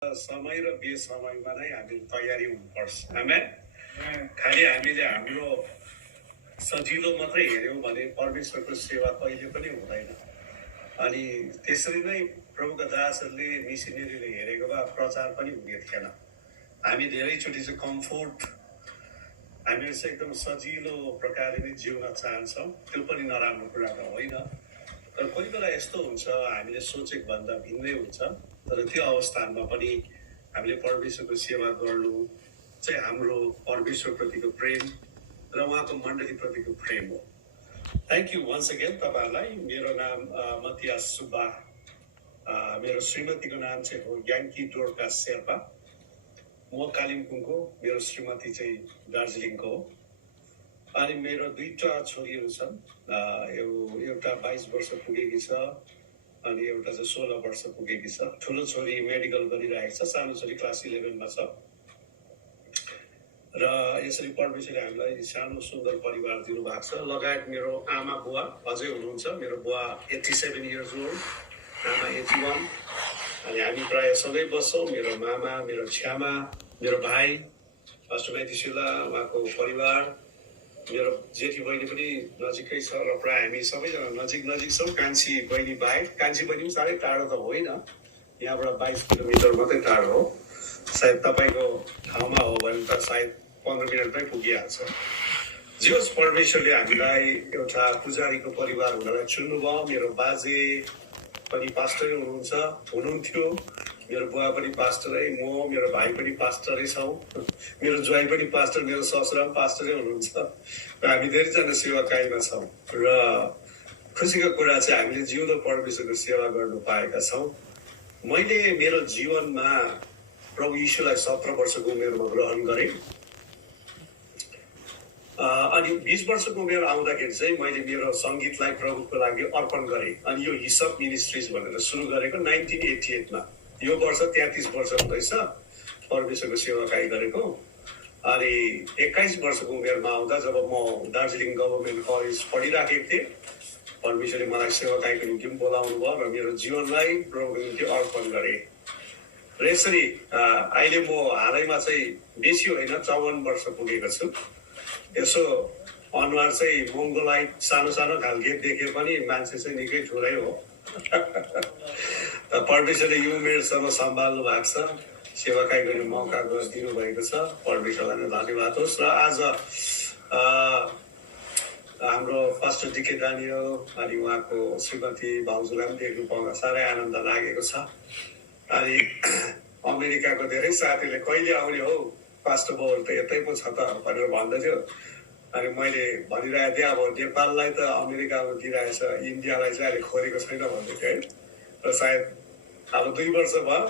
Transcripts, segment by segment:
समय र बेसमयमा नै हामीले तयारी हुनुपर्छ। आमेन। खालि हामीले हाम्रो सजिलो मात्रै हेऱ्यौँ भने परमेश्वरको सेवा कहिले पनि हुँदैन। अनि त्यसरी नै प्रभुका दासहरूले मिसनरीले हेरेको भए प्रचार पनि हुने थिएन। हामी धेरैचोटि चाहिँ कम्फोर्ट, हामीले चाहिँ एकदम सजिलो प्रकारले नै जिउन चाहन्छौँ। त्यो पनि नराम्रो कुरा त होइन, तर कोही बेला यस्तो हुन्छ हामीले सोचेको भन्दा भिन्नै हुन्छ। तर त्यो अवस्थामा पनि हामीले परमेश्वरको सेवा गर्नु चाहिँ हाम्रो परमेश्वरप्रतिको प्रेम र उहाँको मण्डलीप्रतिको प्रेम हो। थ्याङ्क यू वन्स अगेन तपाईँहरूलाई। मेरो नाम मतियास सुब्बा, मेरो श्रीमतीको नाम चाहिँ हो याङ्की डोर्का शेर्पा। म कालिम्पोङको, मेरो श्रीमती चाहिँ दार्जिलिङको हो। अनि मेरो दुईटा छोरीहरू छन्। एउटा 22 वर्ष पुगेकी छ अनि एउटा चाहिँ 16 वर्ष पुगेकी छ। ठुलो छोरी मेडिकल गरिरहेको छ, सानो छोरी क्लास 11मा छ। र यसरी परमेश्वरले हामीलाई सानो सुन्दर परिवार दिनुभएको छ। लगायत मेरो आमा बुवा अझै हुनुहुन्छ। मेरो बुवा 87 इयर्स ओल्ड, आमा 81। अनि हामी प्रायः सँगै बस्छौँ। मेरो मामा, मेरो छ्यामा, मेरो भाइ पास्टर म्याथिसिला, उहाँको परिवार, मेरो जेठी बहिनी पनि नजिकै छ। र प्रायः हामी सबैजना नजिक छौँ, कान्छी बहिनी बाहेक। कान्छी बहिनी पनि साह्रै टाढो त होइन, यहाँबाट 22 किलोमिटर मात्रै टाढो हो। सायद तपाईँको ठाउँमा हो भने त सायद 15 मिनटमै पुगिहाल्छ। जियोस्, परमेश्वरले हामीलाई एउटा पुजारीको परिवार हुनलाई चुन्नुभयो। मेरो बाजे पनि पास्टरै हुनुहुन्थ्यो, मेरो बुवा पनि पास्टरै, मेरो भाइ पनि पास्टरै छौँ, मेरो ज्वाइँ पनि पास्टर, मेरो ससुरा पनि पास्टरै हुनुहुन्छ। र हामी धेरैजना सेवाकाईमा छौँ। र खुसीको कुरा चाहिँ हामीले जिउँदो परमेश्वरको सेवा गर्नु पाएका छौँ। मैले मेरो जीवनमा प्रभु यीशुलाई 17 वर्षको उमेरमा ग्रहण गरेँ। अनि 20 वर्षको उमेर आउँदाखेरि चाहिँ मैले मेरो सङ्गीतलाई प्रभुको लागि अर्पण गरेँ। अनि यो हिसप मिनिस्ट्रिज भनेर सुरु गरेको 1988मा। यो वर्ष 33 वर्ष हुँदैछ परमेश्वरको सेवाकाई गरेको। अनि 21 वर्षको उमेरमा आउँदा जब म दार्जिलिङ गभर्मेन्ट कलेज पढिराखेको थिएँ, परमेश्वरले मलाई सेवाकाईको निम्ति पनि बोलाउनु भयो र मेरो जीवनलाई प्रभुको निम्ति अर्पण गरेँ। र यसरी अहिले म हालैमा चाहिँ बेसी होइन 54 वर्ष पुगेको छु। यसो अनुहार चाहिँ मङ्गोलाइट सानो सानो खालके देखे पनि मान्छे चाहिँ निकै ठुलै हो। परमेश्वरले यो उमेरसम्म सम्हाल्नु भएको छ, सेवाकाई गर्ने मौका दिनुभएको छ। परमेश्वरलाई धन्यवाद होस्। र आज हाम्रो पास्टर डिके दानियल अनि उहाँको श्रीमती भाउजूलाई पनि देख्नु पाउँदा साह्रै आनन्द लागेको छ। अनि अमेरिकाको धेरै साथीले कहिले आउने हो पास्टर बाबु, त यतै पो छ त भनेर भन्दैथ्यो। अनि मैले भनिरहेको थिएँ, अब नेपाललाई त अमेरिकामा दिइरहेछ, इन्डियालाई चाहिँ अहिले खोलेको छैन भन्दै थिएँ है। र सायद अब 2 वर्ष भयो,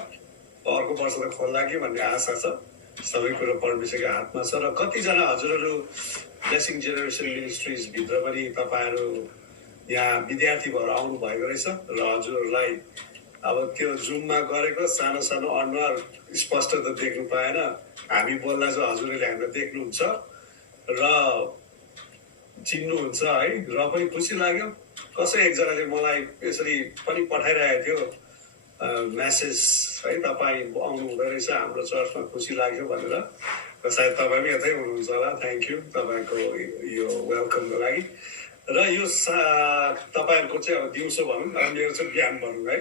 अर्को वर्ष त खोल्ला कि भन्ने आशा छ। सबै कुरो परमेश्वरको हातमा छ। र कतिजना हजुरहरू ब्लेसिङ जेनेरेसन मिनिस्ट्रिज भित्र पनि तपाईँहरू यहाँ विद्यार्थी भएर आउनु भएको रहेछ। र हजुरहरूलाई अब त्यो जुममा गरेको सानो सानो अनुहार स्पष्ट त देख्नु पाएन, हामी बोल्दा चाहिँ हजुरहरूले हामीलाई देख्नुहुन्छ र चिन्नुहुन्छ है। र पनि खुसी लाग्यो। कसै एकजनाले मलाई यसरी पनि पठाइरहेको थियो मेसेज है, तपाईँ आउनु हुँदो रहेछ हाम्रो चर्चमा, खुसी लाग्यो भनेर। र सायद तपाईँ पनि यतै हुनुहुन्छ होला। थ्याङ्क यू तपाईँको यो वेलकमको लागि। र यो तपाईँहरूको चाहिँ अब दिउँसो भनौँ, मेरो चाहिँ बिहान भनौँ है।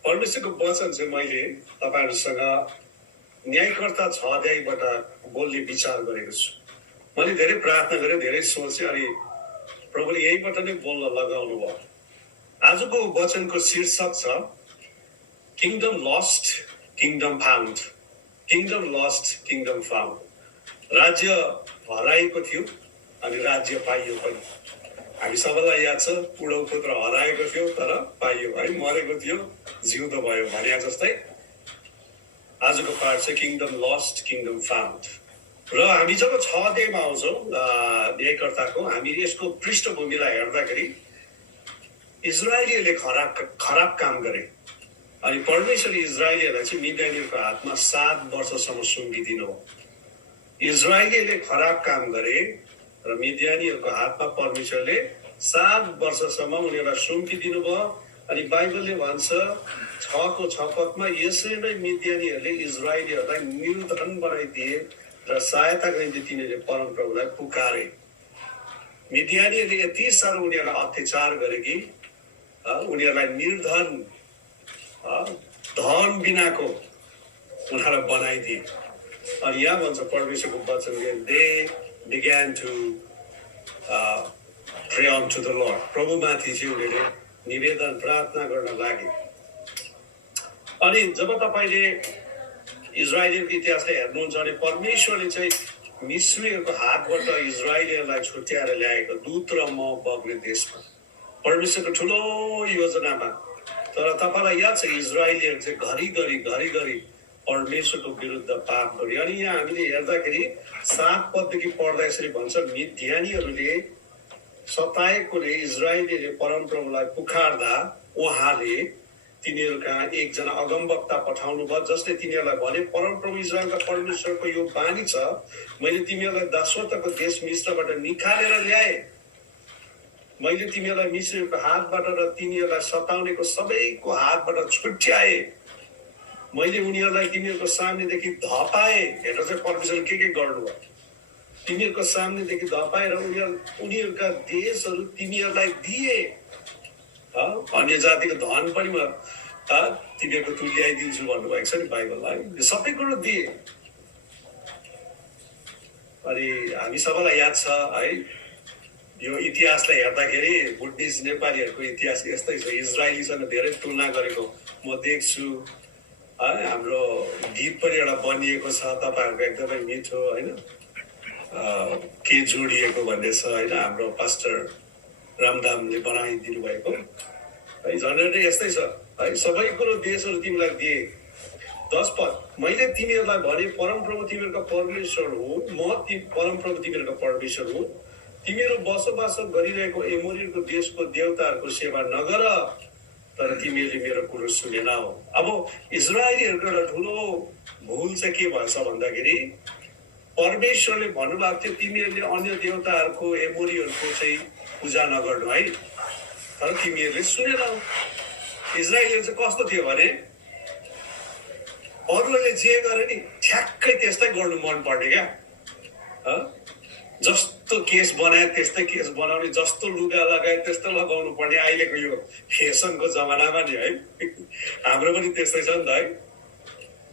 परमेश्वरको वचन चाहिँ मैले तपाईँहरूसँग न्यायकर्ता 6 अध्यायबाट बोल्ने विचार गरेको छु। मैले धेरै प्रार्थना गरेँ, धेरै सोचेँ, अनि प्रभुले यहीबाट नै बोल्न लगाउनु भयो। आजको वचनको शीर्षक छ kingdom lost kingdom found. Kingdom lost kingdom found. राज्य हराएको थियो अनि राज्य पाइयो पनि। हामी सबैलाई याद छ, पुडौ पुत्र हराएको थियो तर पाइयो है, मरेको थियो जिउँदो भयो भने जस्तै आजको पाठ चाहिँ किङडम लस्ट किङडम फाउन्ड। र हामी जब 6 अध्यायमा आउँछौँ न्यायकर्ताको, हामी यसको पृष्ठभूमिलाई हेर्दाखेरि इजरायलीहरूले खराब काम गरे। अनि परमेश्वरले इजरायलीहरूलाई चाहिँ मिद्यानीहरूको हातमा 7 वर्षसम्म सुम्पिदिनु हो। इजरायलीहरूले खराब काम गरे र मिद्यानीहरूको हातमा परमेश्वरले 7 वर्षसम्म उनीहरूलाई सुम्पिदिनु भयो। अनि बाइबलले भन्छ 6को 6 पदमा यसरी नै मिद्यानीहरूले इजरायलीहरूलाई निर्धन बनाइदिए र सहायताको निम्ति तिनीहरूले परमप्रभुलाई पुकारे। मिद्यानीहरूले यति साह्रो उनीहरूलाई अत्याचार गरे कि उनीहरूलाई निर्धन धन बिनाको उनीहरूलाई बनाइदिए। अनि यहाँ भन्छ परमेश्वरको वचन दे बिग्यान टु प्रे अनटु द लर्ड, प्रभुमाथि चाहिँ उनीहरूले निवेदन प्रार्थना गर्न लागे। अनि जब तपाईँले इजरायलीको इतिहासलाई हेर्नुहुन्छ भने परमेश्वरले चाहिँ मिस्रीहरूको हातबाट इजरायलीहरूलाई छुट्याएर ल्याएको दूत र म बग्ने देशमा परमेश्वरको ठुलो योजनामा। तर तपाईँलाई याद छ इजरायलीहरू चाहिँ घरिघरि परमेश्वरको विरुद्ध पाप गरे। अनि यहाँ हामीले हेर्दाखेरि 7 पददेखि पढ्दा यसरी भन्छ मिद्यानीहरूले सताएकोले इजरायलीले परमप्रभुलाई पुकार्दा उहाँले तिनीहरूका एकजना अगमवक्ता पठाउनु भयो, जसले तिनीहरूलाई भने परमप्रभु इजरायलका परमेश्वरको यो बानी छ, मैले तिमीहरूलाई दासत्वको देश मिस्रबाट निकालेर ल्याए। मैले तिमीहरूलाई मिस्रीहरूको हातबाट र तिनीहरूलाई सताउनेको सबैको हातबाट छुट्याए। मैले उनीहरूलाई तिमीहरूको सामनेदेखि धपाए। हेर चाहिँ परमेश्वरले के गर्नुभयो, तिमीहरूको सामनेदेखि धपाएर उनीहरूका देशहरू तिमीहरूलाई दिए। अन्य जातिको धन पनि म तिमीहरूको तुल्याइदिन्छु भन्नुभएको छ नि बाइबललाई। यो सबै कुरो दिए। अनि हामी सबैलाई याद छ है, यो इतिहासलाई हेर्दाखेरि बुद्धिस्ट नेपालीहरूको इतिहास यस्तै छ। इजरायलीसँग धेरै तुलना गरेको म देख्छु। हाम्रो गीत पनि एउटा बनिएको छ तपाईँहरूको एकदमै मिठो होइन, के जोडिएको भन्ने छ होइन, हाम्रो पास्टर रामदामले बनाइदिनु भएको है। झन्डै यस्तै छ है, सबै कुरो देशहरू तिमीलाई दिए। 10 पद, मैले तिमीहरूलाई भने परमप्रभु तिमीहरूका परमेश्वर हो, म परमप्रभु तिमीहरूका परमेश्वर हो। तिमीहरू बसोबासो गरिरहेको एमोरीहरूको देशको देवताहरूको सेवा नगर, तर तिमीहरूले मेरो कुरो सुनेनौ। अब इजरायलीहरूको एउटा ठुलो भुल चाहिँ के भएछ भन्दाखेरि परमेश्वरले भन्नुभएको थियो तिमीहरूले अन्य देवताहरूको एमोरीहरूको चाहिँ पूजा नगर्नु है, तर तिमीहरूले सुनेनौ। इजरायलीहरू चाहिँ कस्तो थियो भने अरूले जे गरे नि ठ्याक्कै त्यस्तै गर्नु मन पर्ने क्या। जस्तो केस बनाए त्यस्तै केस बनाउने, जस्तो लुगा लगाए त्यस्तो लगाउनु पर्ने। अहिलेको यो फेसनको जमानामा नि है, हाम्रो पनि त्यस्तै छ नि त है।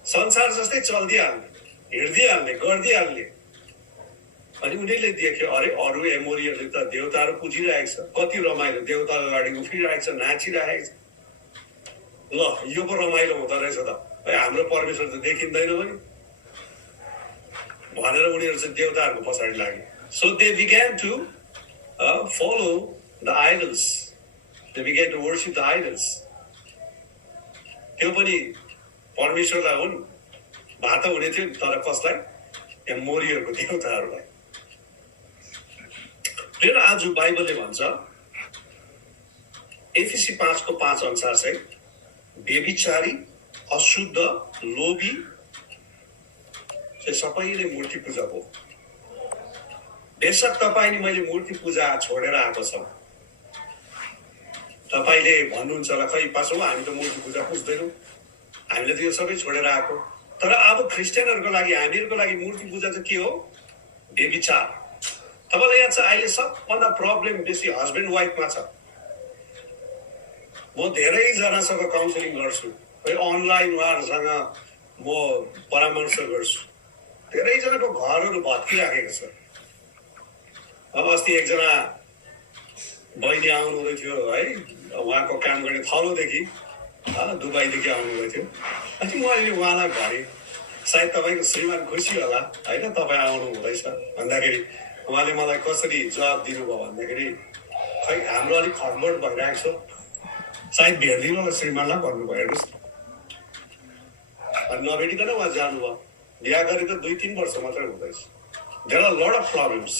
संसार जस्तै चल्दिहाल्ने, हिँड्दिहाल्ने, गरिदिहाल्ने। अनि उनीहरूले देख्यो अरे अरू एमोरीहरूले त देवताहरू पुजिरहेको छ, कति रमाइलो, देवता अगाडि उफ्रिरहेको छ, नाचिरहेको छ। ल यो पो रमाइलो हुँदो रहेछ त है, हाम्रो परमेश्वर त देखिँदैन पनि भनेर उनीहरू चाहिँ देवताहरूको पछाडि लागे। So they began to follow the idols. They began to worship the idols. त्यो पनि परमेश्वरलाई हुन् भात हुने थियो, तर कसलाई? एमोरीहरूको देवताहरूलाई। फेरि आज बाइबलले भन्छ एफिसी 5को 5 अनुसार चाहिँ व्यभिचारी, अशुद्ध, लोभी चाहिँ सबैले मूर्ति पूजा हो। बेशक तपाईँ नि मैले मूर्ति पूजा छोडेर आएको छ। तपाईँले भन्नुहुन्छ होला खै पासो हामी त मूर्ति पूजा पुज्दैनौँ, हामीले त यो सबै छोडेर आएको। तर अब क्रिस्चियनहरूको लागि, हामीहरूको लागि मूर्ति पूजा चाहिँ के हो? व्यभिचार। तपाईँलाई याद छ अहिले सबभन्दा प्रब्लम बेसी हस्बेन्ड वाइफमा छ। म धेरैजनासँग काउन्सिलिङ गर्छु है, अनलाइन उहाँहरूसँग म परामर्श गर्छु। धेरैजनाको घरहरू भत्किराखेको छ। अब अस्ति एकजना बहिनी आउनु हुँदै थियो है, उहाँको काम गर्ने थलोदेखि दुबईदेखि आउनुभएको थियो। अनि मैले उहाँलाई भनेँ सायद तपाईँको श्रीमान खुसी होला होइन तपाईँ आउनु हुँदैछ भन्दाखेरि उहाँले मलाई कसरी जवाब दिनुभयो भन्दाखेरि खै हाम्रो अलिक खटबड भइरहेको छ, सायद भेट्दिनु होला श्रीमानलाई भन्नुभयो। हेर्नुहोस् अनि नभेटिकन उहाँ जानुभयो। बिहा गरेको 2-3 वर्ष मात्रै हुँदैछ। There are lot of problems.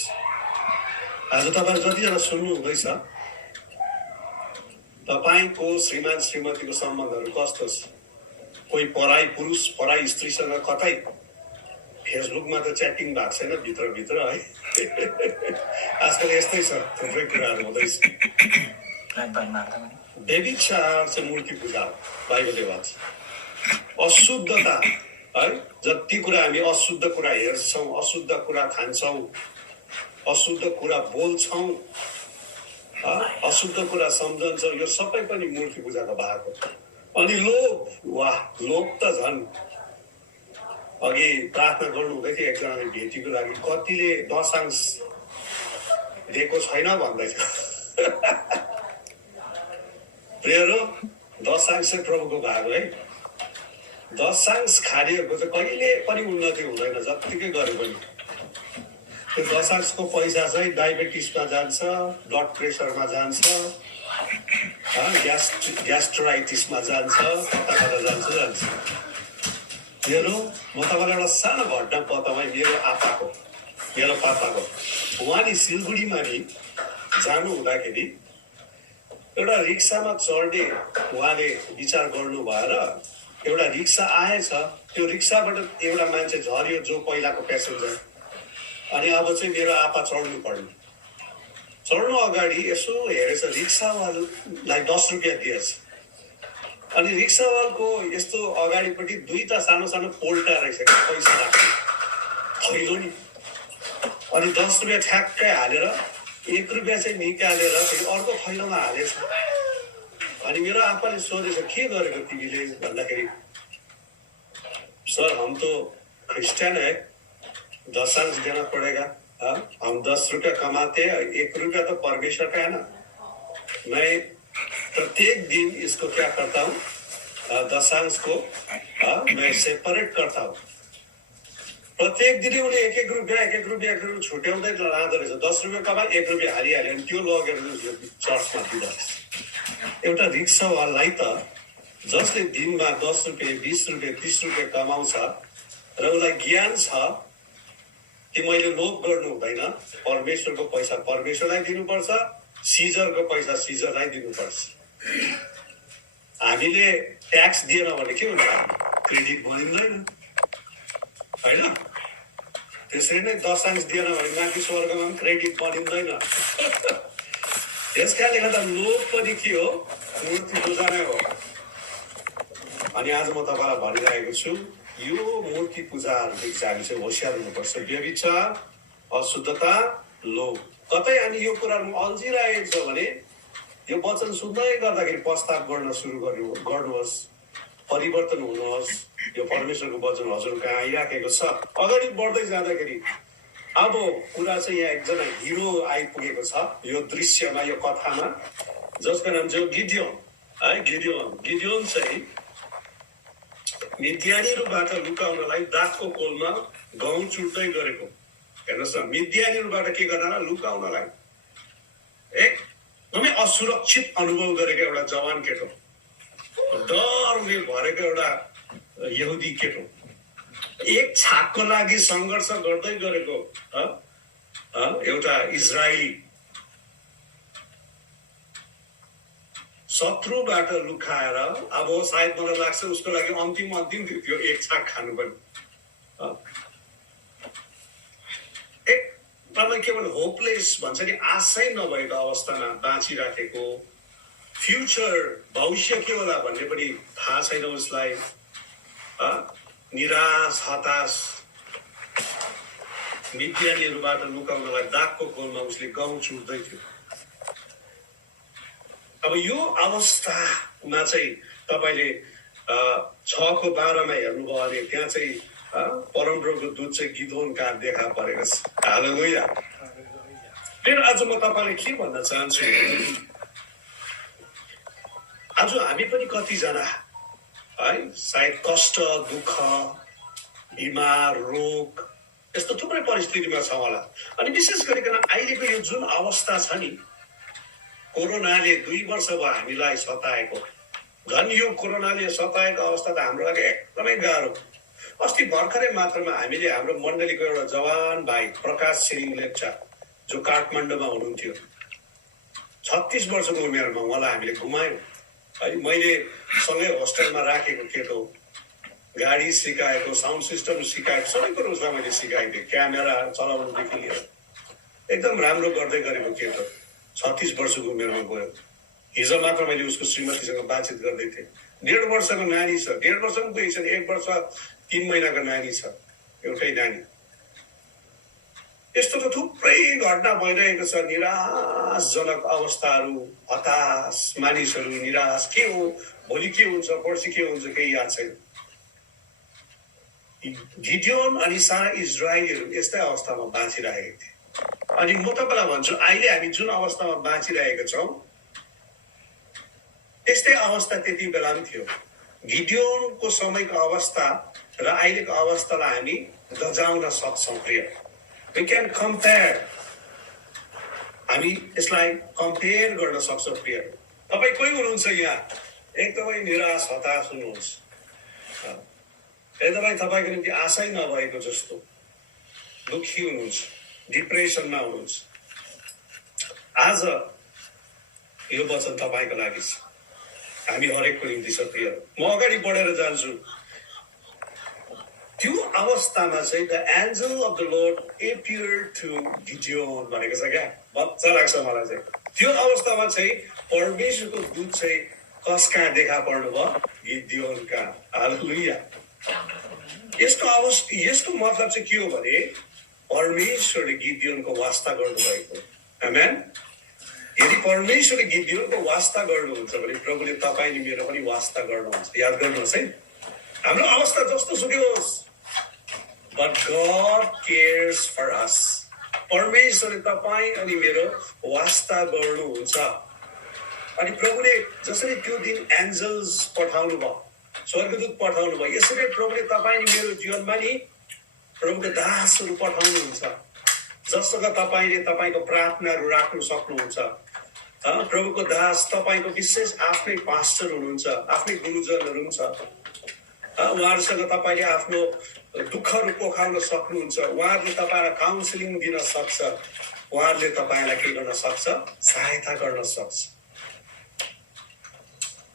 आज तपाईँ जतिजना सुन्नु हुँदैछ, तपाईँको श्रीमान श्रीमतीको सम्बन्धहरू कस्तो छ? कोही पराई पुरुष पराई स्त्रीसँग कतै फेसबुकमा त च्याटिङ भएको छैन भित्रभित्र है। आजकल यस्तै छ, थुप्रै कुराहरू हुँदैछ। व्यभिचार चाहिँ मूर्ति पूजा हो बाइबलले भन्छ। अशुद्धता है, जति कुरा हामी अशुद्ध कुरा हेर्छौँ, अशुद्ध कुरा खान्छौँ, अशुद्ध कुरा बोल्छौँ, अशुद्ध कुरा सम्झन्छौँ, यो सबै पनि मूर्ति पूजाको भाग हो। अनि लोभ, वाह, लोभ त झन्। अघि प्रार्थना गर्नु हुँदै थियो एकजनाले भेटीको लागि, कतिले दशांश दिएको छैन भन्दैछ। प्रियहरू, दशांश प्रभुको भाग हो है। दशांश खानेहरूको चाहिँ कहिले पनि उन्नति हुँदैन, जत्तिकै गरे पनि। त्यो दशांशको पैसा चाहिँ डायबिटिसमा जान्छ, ब्लड प्रेसरमा जान्छ, ग्यास्ट्राइटिसमा जान्छ, कता कता जान्छ। मेरो म तपाईँलाई एउटा सानो घटना बताउँ है। मेरो पापाको उहाँ नि सिलगढीमा नि जानु हुँदाखेरि एउटा रिक्सामा चढ्ने उहाँले विचार गर्नु भएर एउटा रिक्सा आएछ। त्यो रिक्साबाट एउटा मान्छे झर्यो, जो पहिलाको प्यासेन्जर। अनि अब चाहिँ मेरो आपा चढ्नु पर्ने। चढ्नु अगाडि यसो हेरेछ, रिक्सावालालाई 10 रुपियाँ दिएछ। अनि रिक्सावालको यस्तो अगाडिपट्टि दुईटा सानो सानो पोल्टा रहेछ पैसा राख्ने थैलो नि। अनि 10 रुपियाँ ठ्याक्कै हालेर 1 रुपियाँ चाहिँ निकालेर फेरि अर्को थैलोमा हालेछ। अनि मेरो आपाले सोधेछ, के गरेको तिमीले भन्दाखेरि, सर हम तो क्रिस्चियन है, दशांश देना पड़ेगा। हम 10 रुपया कमाते हैं, 1 रुपया तो परमेश्वर का है ना। मैं प्रत्येक दिन इसको क्या करता हूँ, दशांश को मैं सेपरेट करता हूँ। प्रत्येक दिन उसले 1-1 रुपियाँ छुट्याउँदै लाँदो रहेछ। 10 रुपियाँ कमा 1 रुपियाँ हालिहाल्यो अनि त्यो लगेर चर्चमा दिँदो रहेछ। एउटा रिक्सावालालाई त जसले दिनमा 10 रुपियाँ, 20 रुपियाँ, 30 रुपियाँ कमाउँछ र उसलाई ज्ञान छ कि मैले लोभ गर्नु हुँदैन, परमेश्वरको पैसा परमेश्वरलाई दिनुपर्छ, सिजरको पैसा सिजरलाई दिनुपर्छ। हामीले ट्याक्स दिएन भने के हुन्छ, क्रेडिट बनिँदैन होइन। त्यसरी नै दशांश दिएन भने माथि स्वर्गमा पनि क्रेडिट बनिँदैन। त्यस कारणले गर्दा लोभ पनि के हो, मूर्ति पूजा नै हो। अनि आज म तपाईँलाई भनिरहेको छु, यो मूर्ति पूजाहरूदेखि चाहिँ हामी चाहिँ होसियार हुनुपर्छ। व्यभिचार, अशुद्धता, लोभ। कतै हामी यो कुराहरूमा अल्झिरहेको छ भने यो वचन सुन्दै गर्दाखेरि पश्चाताप गर्न सुरु गर्नुहोस्, परिवर्तन हुनुहोस्। यो परमेश्वरको वचन हजुर कहाँ आइराखेको छ। अगाडि बढ्दै जाँदाखेरि अब कुरा चाहिँ यहाँ एकजना हिरो आइपुगेको छ यो दृश्यमा, यो कथामा, जसको नाम चाहिँ गिडियोन है। गिडियोन चाहिँ मिद्यानीहरूबाट लुकाउनलाई दागको कोलमा गहुँ चुट्दै गरेको। हेर्नुहोस् न, मिद्यानीहरूबाट के गर्नलाई, लुकाउनलाई एकदमै असुरक्षित अनुभव गरेको एउटा जवान केटो, डरले भरेको एउटा यहुदी केटो, एक छाकको लागि सङ्घर्ष गर्दै गरेको एउटा इजरायली, शत्रुबाट लुकाएर अब सायद मलाई लाग्छ उसको लागि अन्तिम थियो एक छाक खानु पनि। एकदमै केवल होपलेस भन्छ नि, आशै नभएको अवस्थामा बाँचिराखेको, फ्युचर भविष्य के होला भन्ने पनि थाहा छैन उसलाई। निराश, हताश, मिद्यानीहरूबाट लुकाउनलाई दागको कोलमा उसले गहुँ चुट्दै थियो। अब यो अवस्थामा चाहिँ तपाईँले 6:12 हेर्नुभयो भने त्यहाँ चाहिँ परमप्रभुको दूत चाहिँ गिदोन कहाँ देखा परेको छ। हालेलुया। फेरि आज म तपाईँलाई के भन्न चाहन्छु, आज हामी पनि कतिजना है सायद कष्ट, दुःख, बिमार, रोग, यस्तो थुप्रै परिस्थितिमा छ होला। अनि विशेष गरिकन अहिलेको यो जुन अवस्था छ नि, कोरोनाले 2 वर्ष भयो हामीलाई सताएको। झन् यो कोरोनाले सताएको अवस्था त हाम्रो लागि एकदमै गाह्रो। अस्ति भर्खरै मात्रमा हामीले हाम्रो मण्डलीको एउटा जवान भाइ प्रकाश छिरिङ लेप्चा, जो काठमाडौँमा हुनुहुन्थ्यो, 36 वर्षको उमेरमा उहाँलाई हामीले गुमायौँ है। मैले सँगै होस्टेलमा राखेको केटो, गाडी सिकाएको, साउन्ड सिस्टम सिकाएको, सबै कुरो उसलाई मैले सिकाएको थिएँ, क्यामेरा चलाउनुदेखि लिएर एकदम राम्रो गर्दै गरेको केटो 36 वर्षको उमेरमा गयो। हिजो मात्र मैले उसको श्रीमतीसँग बातचित गर्दै थिएँ। 1.5 वर्षको नानी छ, 1.5 वर्ष पनि पुगेको छैन, 1 वर्ष 3 महिनाको नानी छ, एउटै नानी। यस्तो त थुप्रै घटना भइरहेको छ। निराशजनक अवस्थाहरू, हताश मानिसहरू, निराश। के हो, भोलि के हुन्छ, पर्सि के हुन्छ, केही याद छैन। गिडियोन अनि सारा इजरायलीहरू यस्तै अवस्थामा बाँचिरहेका थिए। अनि म तपाईँलाई भन्छु, अहिले हामी जुन अवस्थामा बाँचिरहेका छौँ त्यस्तै अवस्था त्यति बेला पनि थियो। गिडियोनको समयको अवस्था र अहिलेको अवस्थालाई हामी गजाउन सक्छौँ प्रिय। We can compare. हामी यसलाई कम्पेयर गर्न सक्छौँ प्रिय। तपाईँ कोही हुनुहुन्छ यहाँ एकदमै निराश हताश हुनुहुन्छ, एकदमै तपाईँको निम्ति आशै नभएको जस्तो दुःखी हुनुहुन्छ, डिप्रेसनमा हुनुहुन्छ, आज यो वचन तपाईँको लागि छ, हामी हरेकको निम्ति छ प्रिय। म अगाडि बढेर जान्छु। त्यो अवस्थामा चाहिँ the angel of the Lord appeared to Gideon भनेको छ क्या। मजा लाग्छ मलाई चाहिँ। त्यो अवस्थामा चाहिँ परमेश्वरको दूत चाहिँ कस कहाँ देखा पर्नु भयो? गिडियोन कहाँ। हालेलुया। यसको मतलब चाहिँ के हो भने परमेश्वरले गिडियोनको वास्ता गर्नुभएको। आमेन। यदि परमेश्वरले गिडियोनको वास्ता गर्नुहुन्छ भने प्रभुले तपाईँले मेरो पनि वास्ता गर्नुहुन्छ। याद गर्नुहोस् है, हाम्रो अवस्था जस्तो सुकै होस्, but God cares for us. परमेश्वरले तपाईँ अनि मेरो वास्ता गर्नुहुन्छ। अनि प्रभुले जसरी त्यो दिन एन्जल्स पठाउनु भयो, स्वर्गदूत पठाउनु भयो, यसरी प्रभुले तपाईँ अनि मेरो जीवनमा नि प्रभुको दासहरू पठाउनुहुन्छ, जससँग तपाईँले तपाईँको प्रार्थनाहरू राख्नु सक्नुहुन्छ। प्रभुको दास तपाईँको विशेष आफ्नै पास्टर हुनुहुन्छ, आफ्नै गुरुजनहरू हुन्छ। उहाँहरूसँग तपाईँले आफ्नो दुःखहरू पोखाउन सक्नुहुन्छ। उहाँहरूले तपाईँलाई काउन्सिलिङ दिन सक्छ, उहाँहरूले तपाईँलाई के गर्न सक्छ? सहायता गर्न सक्छ।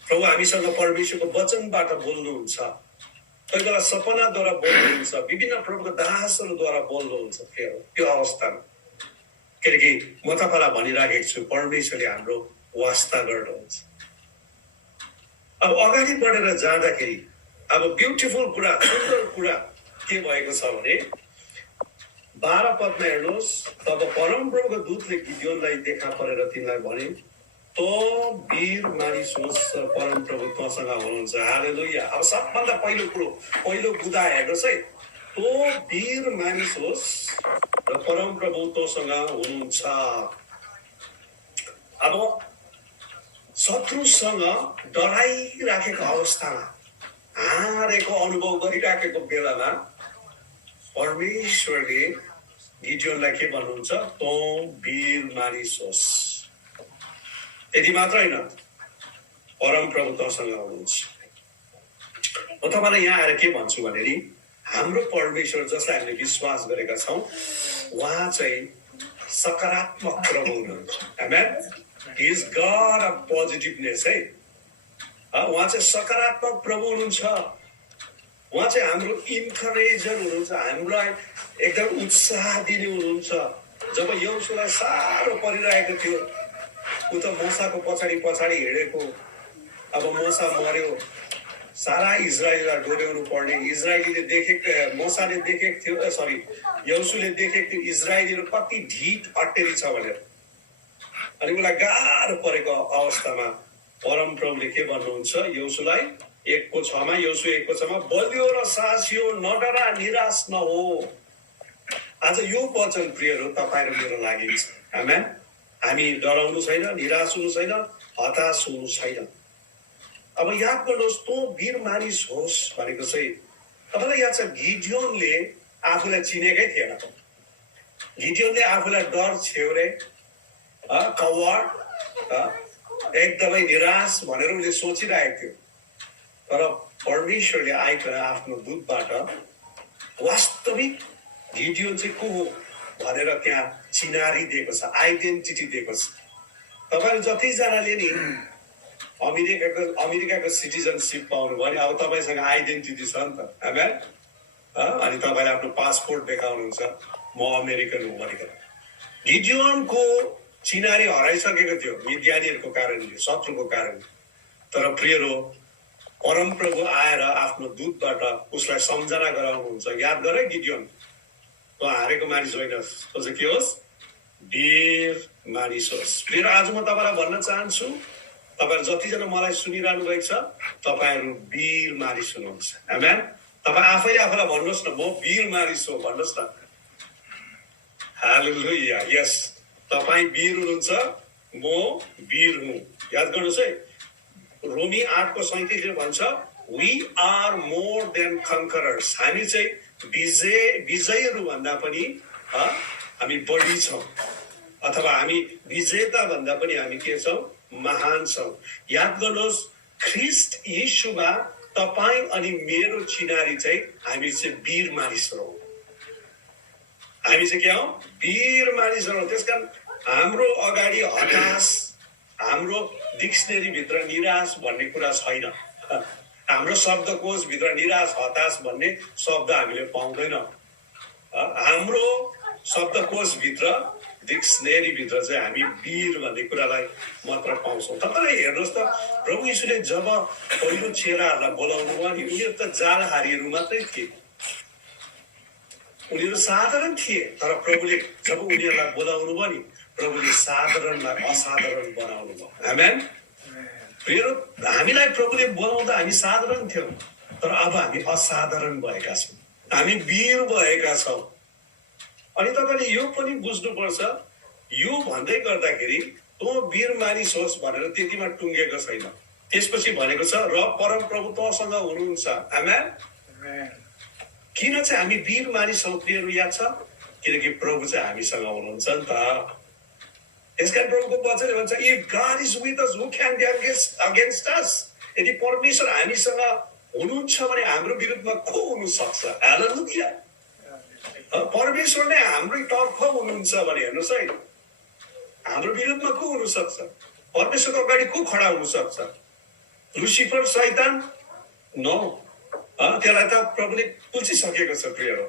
प्रभु हामीसँग परमेश्वरको वचनबाट बोल्नुहुन्छ, कोही बेला सपनाद्वारा बोल्नुहुन्छ, विभिन्न प्रभुको दासहरूद्वारा बोल्नुहुन्छ। त्यो अवस्थामा किनकि म तपाईँलाई भनिराखेको छु, परमेश्वरले हाम्रो वास्ता गर्नुहुन्छ। अब अगाडि बढेर जाँदाखेरि अब ब्युटिफुल कुरा, सुन्दर कुरा के भएको छ भने 12 पदमा हेर्नुहोस्। तब परमप्रभुको दूतले गिडियोनलाई देखा परेर तिनलाई भने, तो वीर मानिस होस्, परमप्रभु तँसँग हुनुहुन्छ। हालेलुया। अब सबभन्दा पहिलो बुदा हेर्नुहोस् है, तो वीर मानिस होस् र परमप्रभु तँसँग हुनुहुन्छ। अब शत्रुसँग डराइराखेको अवस्थामा, हारेको अनुभव गरिराखेको बेलामा परमेश्वरले गिडियोनलाई के भन्नुहुन्छ? तँ वीर मानिस होस्। यति मात्र होइन, परमप्रभु तँसँग हुनुहुन्छ। म तपाईँलाई यहाँ आएर के भन्छु भनेरि, हाम्रो परमेश्वर जसलाई हामीले विश्वास गरेका छौँ, उहाँ चाहिँ सकारात्मक प्रभु हुनुहुन्छ। Amen. He is God of positiveness है। उहाँ चाहिँ सकारात्मक प्रभु हुनुहुन्छ। उहाँ चाहिँ हाम्रो इन्करेजर हुनुहुन्छ, हामीलाई एकदम उत्साह दिने हुनुहुन्छ। जब यहोशुलाई साह्रो परिरहेको थियो, ऊ त मोसाको पछाडि हिँडेको, अब मोसा मर्यो, सारा इजरायललाई डोर्याउनु पर्ने। मोसाले देखेको थियो, यहोशुले देखेको थियो इजरायलीहरू कति ढिट अटेरी छ भनेर। अनि उसलाई गाह्रो परेको अवस्थामा परमप्रभुले के भन्नुहुन्छ यहोशुलाई? 1:6मा, यहोशु 1:6मा, बलियो र साहसियो, नडरा, निराश नहो। आज यो वचन प्रियहरू तपाईँ र मेरो लागि छ। आमेन। हामी डराउनु छैन, निराश हुनु छैन, हताश हुनु छैन। अब याद गर्नुहोस्, तो वीर मानिस होस् भनेको चाहिँ तपाईँलाई याद छ, गिडियोनले आफूलाई चिनेकै थिएन। गिडियोनले आफूलाई डर छेउरे, कवर्ड, एकदमै निराश भनेर उसले सोचिरहेको थियो। तर परमेश्वरले आइकन आफ्नो दूतबाट वास्तविक गिडियोन चाहिँ को हो भनेर त्यहाँ चिनारी दिएको छ, आइडेन्टिटी दिएको छ। तपाईँले जतिजनाले नि अमेरिकाको सिटिजनसिप पाउनु भयो नि, अब तपाईँसँग आइडेन्टिटी छ नि त। आमेन। अनि तपाईँले आफ्नो पासपोर्ट देखाउनुहुन्छ, म अमेरिकन हुँ भनेर। गिडियोनको चिनारी हराइसकेको थियो मिद्यानीहरूको कारणले, शत्रुको कारणले। तर प्रियरो, परमप्रभु आएर आफ्नो दूतबाट उसलाई सम्झना गराउनुहुन्छ। याद गरे गिडियोन, तँ हारेको मानिस होइनस्, तँ चाहिँ के होस्? वीर मानिस होस्। प्रिय, आज म तपाईँलाई भन्न चाहन्छु, तपाईँहरू जतिजना मलाई सुनिरहनु भएको छ, तपाईँहरू वीर मानिस हुनुहुन्छ। आमेन। तपाईँ आफैले आफूलाई भन्नुहोस् न, म वीर मानिस हो भन्नुहोस् न। हालेलुया। यस, तपाईँ वीर हुनुहुन्छ, म वीर हुँ। याद गर्नुहोस् है, रोमी 8:37 भन्छ, we are more than conquerors. हामी चाहिँ विजयहरू भन्दा पनि हामी बढी छौँ, अथवा हामी विजेता भन्दा पनि हामी के छौँ? महान छौँ। याद गर्नुहोस्, ख्रिस्ट यीशुमा तपाईँ अनि मेरो चिनारी चाहिँ हामी चाहिँ वीर मानिसहरू हौँ। हामी चाहिँ क्या हौ? वीर मानिसहरू हौँ। त्यसकारण हाम्रो अगाडि हताश, हाम्रो डिक्सनेरीभित्र निराश भन्ने कुरा छैन। हाम्रो शब्दकोशभित्र निराश, हताश भन्ने शब्द हामीले पाउँदैनौँ। हाम्रो शब्दकोशभित्र, डिक्सनेरीभित्र चाहिँ हामी वीर भन्ने कुरालाई मात्र पाउँछौँ। तपाईँ हेर्नुहोस् त, प्रभु यीशुले जब पहिलो चेलाहरूलाई बोलाउनु भयो नि, उनीहरू त जालहारीहरू मात्रै थिए, उनीहरू साधारण थिए। तर प्रभुले जब उनीहरूलाई बोलाउनु भयो नि, प्रभुले साधारणलाई असाधारण बनाउनु भयो। आमेन। प्रिय, हामीलाई प्रभुले बोलाउँदा हामी साधारण थियौँ, तर अब हामी असाधारण भएका छौँ, हामी वीर भएका छौँ। अनि तपाईँले यो पनि बुझ्नुपर्छ, यो भन्दै गर्दाखेरि तँ वीर मानिस होस् भनेर त्यतिमा टुङ्गेको छैन। त्यसपछि भनेको छ, र परमप्रभु तँसँग हुनुहुन्छ। आमेन। किन चाहिँ हामी वीर मानिस हौँ प्रियहरू? याद छ, किनकि प्रभु चाहिँ हामीसँग हुनुहुन्छ नि त। यसकारण प्रभुको वचनले भन्छ, if God is with us who can be against us. यदि परमेश्वर हामीसँग हुनुहुन्छ भने हाम्रो विरुद्धमा को हुन सक्छ? हालेलुया। परमेश्वर नै हाम्रो तर्फ हुनुहुन्छ भने हेर्नुहोस् है, हाम्रो विरुद्धमा को हुन सक्छ? परमेश्वरको अगाडि को खडा हुन सक्छ? लुसिफर, शैतान? नो, त्यसलाई त प्रभुले पुल्चिसकेको छ प्रियहरू।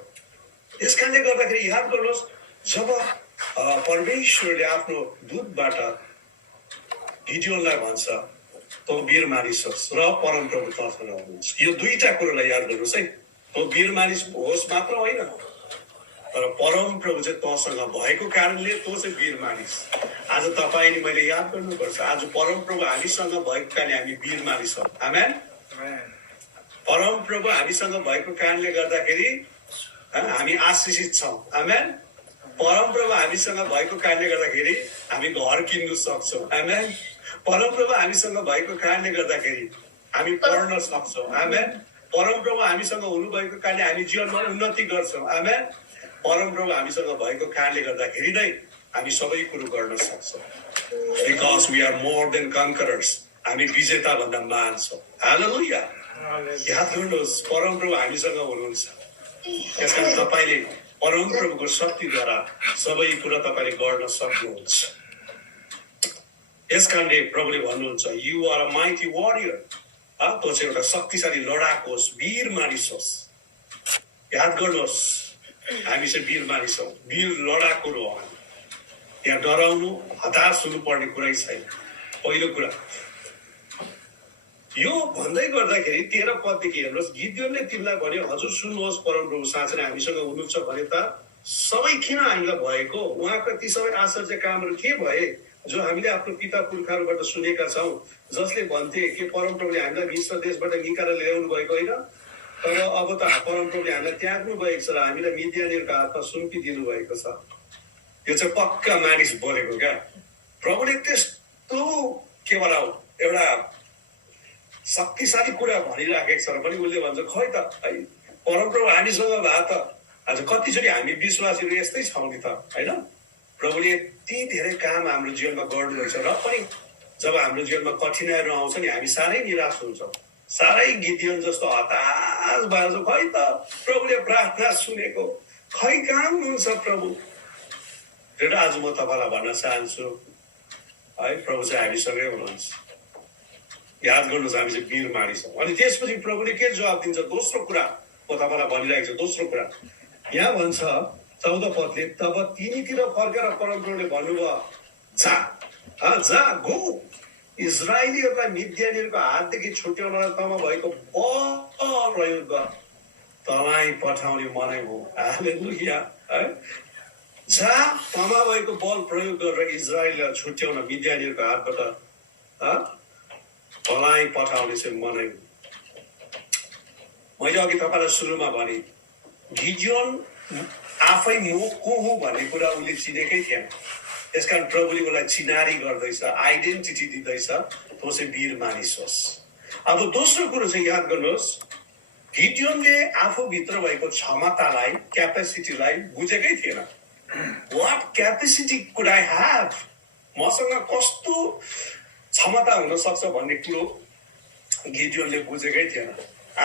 यस कारणले गर्दाखेरि याद गर्नुहोस्, जब परमेश्वरले आफ्नो दूतबाट गिडियोनलाई भन्छ, तँ वीर मानिस होस् र परमप्रभु तँसँग हुनुहुन्छ। यो दुईटा कुरोलाई याद गर्नुहोस् है। तँ वीर मानिस होस् मात्र होइन, तर परमप्रभु चाहिँ तँसँग भएको कारणले तँ चाहिँ वीर मानिस। आज तपाईँले मैले याद गर्नुपर्छ, आज परमप्रभु हामीसँग भएको कारणले हामी वीर मानिस हौँ। आमेन। परमप्रभु हामीसँग भएको कारणले गर्दाखेरि हामी आशिषित छौँ। आमेन। परमप्रभु हामीसँग भएको कारणले गर्दाखेरि हामी घर किन्नु सक्छौँ। आमेन। परमप्रभु हामीसँग भएको कारणले गर्दाखेरि हामी पढ्न सक्छौँ। आमेन। परमप्रभु हामीसँग हुनुभएको कारणले हामी जीवनमा उन्नति गर्छौँ। आमेन। परमप्रभु हामीसँग भएको कारणले गर्दाखेरि नै हामी सबै कुरो गर्न सक्छौँ। Because we are more than conquerors. हामी विजेता भन्दा महान छौँ। हालेलुया। याद गर्नुहोस्, परमप्रभु हामीसँग हुनुहुन्छ। त्यसकारण तपाईँले परमप्रभुको शक्तिद्वारा सबै कुरा तपाईँले गर्न सक्नुहुन्छ। यस कारणले प्रभुले भन्नुहुन्छ, you are a mighty warrior. तँ चाहिँ एउटा शक्तिशाली लडाकु होस्, वीर मानिस होस्। याद गर्नुहोस्, हामी चाहिँ वीर मानिस हौँ, वीर लडाकुहरू हौँ हामी। यहाँ डराउनु, हताश हुनुपर्ने कुरै छैन। पहिलो कुरा यो भन्दै गर्दाखेरि 13 पददेखि हेर्नुहोस्, गिदियोनले तिमीलाई भन्यो, हजुर सुन्नुहोस्, परमप्रभु साँच्चै नै हामीसँग हुनुहुन्छ भने त सबै किन हामीलाई भएको? उहाँका ती सबै आश्चर्य कामहरू के भए जो हामीले आफ्नो पिता पुर्खाहरूबाट सुनेका छौँ, जसले भन्थे कि परमप्रभुले हामीलाई मिश्र देशबाट निकालेर ल्याउनु भएको होइन, तर अब त परमप्रभुले हामीलाई त्याग्नु भएको छ र हामीलाई मिद्यानीहरूको हातमा सुम्पिदिनु भएको छ। यो चाहिँ पक्का मानिस बोलेको क्या। प्रभुले त्यस्तो के भनौँ, एउटा शक्तिशाली कुरा भनिराखेको छ र पनि उसले भन्छ, खै त परमप्रभु हामीसँग भए त आज कतिचोटि हामी विश्वासीहरू यस्तै छौँ नि त, होइन? प्रभुले यति धेरै काम हाम्रो जीवनमा गर्नुभएको छ र पनि जब हाम्रो जीवनमा कठिनाइहरू आउँछ नि, हामी साह्रै निराश हुन्छौँ, साह्रै गिदियोन जस्तो हताश भएर, खै त प्रभुले प्रार्थना सुनेको, खै कहाँ हुनुहुन्छ प्रभु? र आज म तपाईँलाई भन्न चाहन्छु है, प्रभु चाहिँ हामीसँगै हुनुहुन्छ। याद गर्नुहोस्, हामी चाहिँ वीर मानिस हौँ। अनि त्यसपछि प्रभुले के जवाब दिन्छ? दोस्रो कुरा म तपाईँलाई भनिरहेको छु। दोस्रो कुरा यहाँ भन्छ 14 पदले, तब तिनीतिर फर्केर परमप्रभुले भन्नुभयो, जा गो इजरायलीहरूलाई मिद्यानीहरूको हातदेखि छुट्याउनलाई तमा भएको बल प्रयोग गर तँलाई पठाउने मनै हो हालेलुया है जहाँ तमा भएको बल प्रयोग गरेर इजरायललाई छुट्याउन मिद्यानीहरूको हातबाट तँलाई पठाउने चाहिँ मनै हो मैले अघि तपाईँलाई सुरुमा भने गिडियोन आफै म को हुँ भन्ने कुरा उसले चिनेकै थिएन त्यसकारण प्रभुले उसलाई चिनारी गर्दैछ आइडेन्टिटी दिँदैछ तँ चाहिँ वीर मानिस होस् अब दोस्रो कुरो चाहिँ याद गर्नुहोस् गिडियोनले आफूभित्र भएको क्षमतालाई क्यापेसिटीलाई बुझेकै थिएन what capacity could I have मसँग कस्तो क्षमता हुन सक्छ भन्ने कुरो गिडियोनले बुझेकै थिएन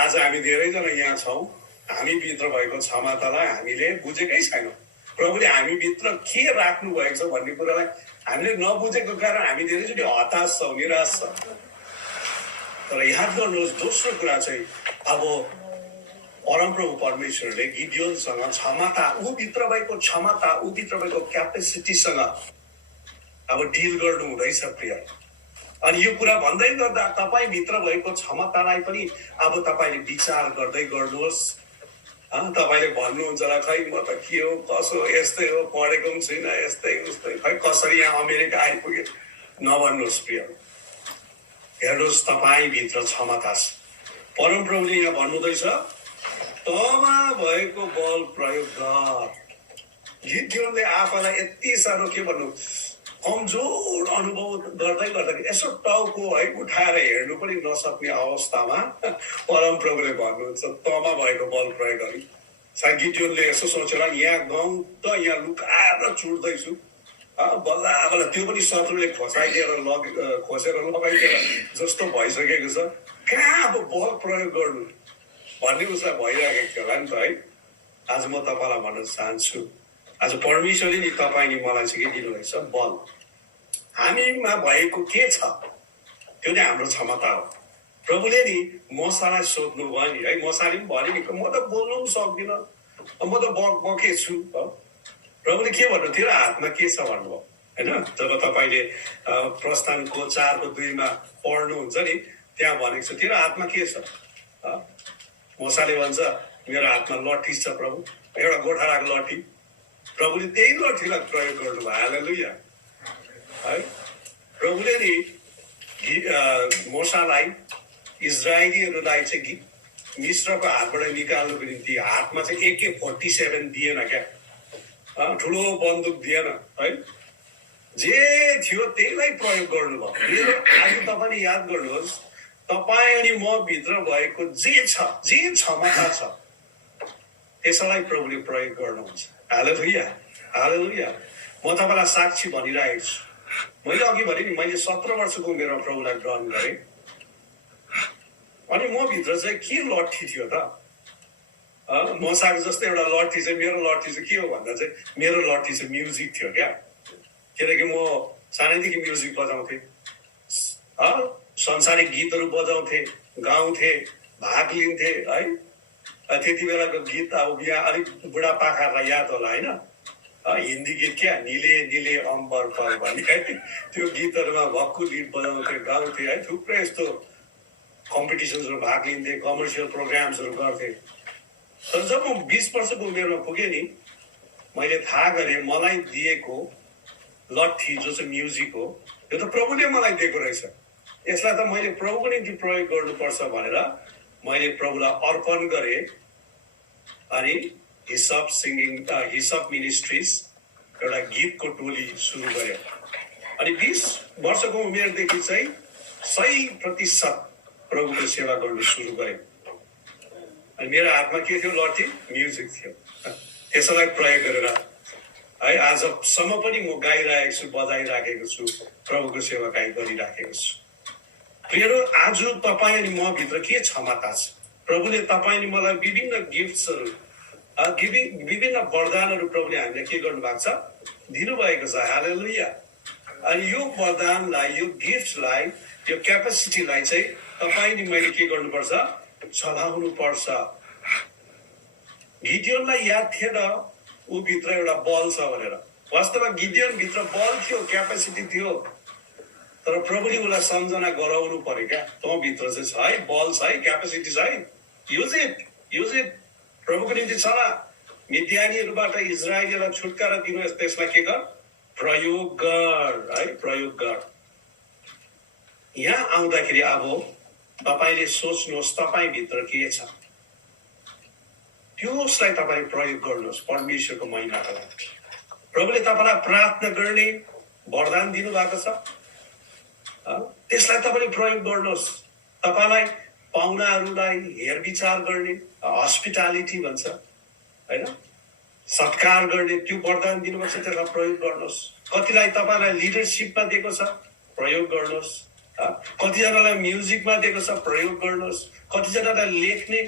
आज हामी धेरैजना यहाँ छौँ हामी भित्र भएको क्षमतालाई हामीले बुझेकै छैनौँ प्रभुले हामी भित्र के राख्नु भएको छ भन्ने कुरालाई हामीले नबुझेको कारण हामी धेरैचोटि हताश छौँ निराश छौँ तर याद गर्नुहोस् दोस्रो कुरा चाहिँ अब परमप्रभु परमेश्वरले गिडियोनसँग क्षमता ऊभित्र भएको क्षमता ऊभित्र भएको क्यापेसिटीसँग अब डिल गर्नु हुँदैछ प्रिय अनि यो कुरा भन्दै गर्दा तपाईँभित्र भएको क्षमतालाई पनि अब तपाईँले विचार गर्दै गर्नुहोस् तपाईँले भन्नुहुन्छ होला खै म त के हो कसो यस्तै हो पढेको पनि छैन यस्तै उस्तै खै कसरी यहाँ अमेरिका आइपुगे नभन्नुहोस् प्रिय हेर्नुहोस् तपाईँभित्र क्षमता छ परमप्रभुले यहाँ भन्नुहुँदैछ तँमा भएको बल प्रयोग गर गिडियोनले आफूलाई यति साह्रो के भन्नु कमजोर अनुभव गर्दै गर्दाखेरि यसो टाउको है उठाएर हेर्नु पनि नसक्ने अवस्थामा परमप्रभुले भन्नुहुन्छ तँमा भएको बल प्रयोग गरी सायद गिडियोनले यसो सोचेर यहाँ गाउँ त यहाँ लुकाएर छुट्दैछु बल्ल बल्ल त्यो पनि शत्रुले खोसेर लगाइदिएर जस्तो भइसकेको छ कहाँ अब बल प्रयोग गर्नु भन्ने उसलाई भइरहेको थियो होला नि त है आज म तपाईँलाई भन्न चाहन्छु आज परमेश्वरले नि तपाईँ नि मलाई चाहिँ के दिनुहुँदैछ बल हामीमा भएको के छ त्यो नै हाम्रो क्षमता हो प्रभुले नि मसालाई सोध्नु भयो नि है मसाले पनि भन्यो नि म त बोल्नु पनि सक्दिनँ म त बके छु प्रभुले के भन्नु तेरो हातमा के छ भन्नुभयो होइन जब तपाईँले प्रस्थानको 4:2 पढ्नुहुन्छ नि त्यहाँ भनेको छ तेरो हातमा के छ मसाले भन्छ मेरो हातमा लट्ठी छ प्रभु एउटा गोठाराको लट्ठी प्रभुले त्यही लट्ठीलाई प्रयोग गर्नुभयो हालेलुया है प्रभुले नि मोसालाई इजरायलीहरूलाई चाहिँ मिश्रको हातबाट निकाल्नुको निम्ति हातमा चाहिँ AK-47 दिएन क्या ठुलो बन्दुक दिएन है जे थियो त्यहीलाई प्रयोग गर्नुभयो आज तपाईँले याद गर्नुहोस् तपाईँ अनि म भित्र भएको जे क्षमता छ त्यसलाई प्रभुले प्रयोग गर्नुहुन्छ हालेलुया हालेलुया म तपाईँलाई साक्षी भनिरहेको छु मैले अघि भने नि मैले 17 वर्षको उमेरमा प्रभुलाई ग्रहण गरेँ अनि म भित्र चाहिँ के लट्ठी थियो त मसाको जस्तो एउटा लट्ठी चाहिँ मेरो लट्ठी चाहिँ के हो भन्दा चाहिँ मेरो लट्ठी चाहिँ म्युजिक थियो क्या किनकि म सानैदेखि म्युजिक बजाउँथेँ संसारिक गीतहरू बजाउँथेँ गाउँथेँ भाग लिन्थेँ है त्यति बेलाको गीत अब यहाँ अलिक बुढापाकाहरूलाई याद होला होइन हिन्दी गीत क्या निले निले अम्बर पर भन्ने है त्यो गीतहरूमा भक्कु गीत बजाउँथेँ गाउँथेँ है थुप्रै यस्तो कम्पिटिसन्सहरू भाग लिन्थेँ कमर्सियल प्रोग्राम्सहरू गर्थेँ तर जब म 20 वर्षको उमेरमा पुगेँ नि मैले थाहा गरेँ मलाई दिएको लट्ठी जो चाहिँ म्युजिक हो यो त प्रभुले मलाई दिएको रहेछ यसलाई त मैले प्रभुको निम्ति प्रयोग गर्नुपर्छ भनेर मैले प्रभुलाई अर्पण गरेँ अनि हिसप मिनिस्ट्रिज एउटा गीतको टोली सुरु गर्यो अनि 20 वर्षको उमेरदेखि चाहिँ 100% प्रभुको सेवा गर्नु सुरु गरेँ अनि मेरो हातमा के थियो लट्ठी म्युजिक थियो त्यसलाई प्रयोग गरेर है आजसम्म पनि म गाइरहेको छु बजाइराखेको छु प्रभुको सेवा गरिराखेको छु प्रियहरू आज तपाईँ अनि म भित्र के क्षमता छ प्रभुले तपाईँ अनि मलाई विभिन्न गिफ्ट्सहरू विभिन्न वरदानहरू प्रभुले हामीलाई के गर्नु भएको छ दिनुभएको छ हालेलुया अनि यो वरदानलाई यो गिफ्टलाई यो क्यापेसिटीलाई चाहिँ तपाईँ अनि मैले के गर्नुपर्छ चलाउनु पर्छ गिडियोनलाई याद थिएन ऊ भित्र एउटा बल छ भनेर वास्तवमा गिदियोन भित्र बल थियो, क्यापेसिटी थियो, तर प्रभुले उसलाई सम्झना गराउनु पर्यो क्या, तँ भित्र चाहिँ छ है, बल छ है, क्यापेसिटी छ है, युज इट प्रभुको निम्ति चला। मिद्यानीहरूबाट इजरायलीलाई छुटकारा दिनु, त्यसलाई के गर, प्रयोग गर है, प्रयोग गर। यहाँ आउँदाखेरि अब तपाईले सोच्नुहोस् तपाईभित्र के छ, त्यसलाई तपाईले प्रयोग गर्नुहोस् परमेश्वरको महिमाको लागि। प्रभुले तपाईलाई प्रार्थना गर्ने वरदान दिनु भएको छ, त्यसलाई तपाईले प्रयोग गर्नुहोस्। तपाईलाई पाहुनाहरूलाई हेरविचार गर्ने, हस्पिटालिटी भन्छ हैन, सत्कार गर्ने त्यो वरदान दिनुभएको छ, त्यसलाई प्रयोग गर्नुहोस्। कतिलाई तपाईलाई लिडरशिपमा दिएको छ, प्रयोग गर्नुहोस्। कतिजनालाई म्युजिकमा दिएको छ, प्रयोग गर्नुहोस्। कतिजनालाई लेख्ने,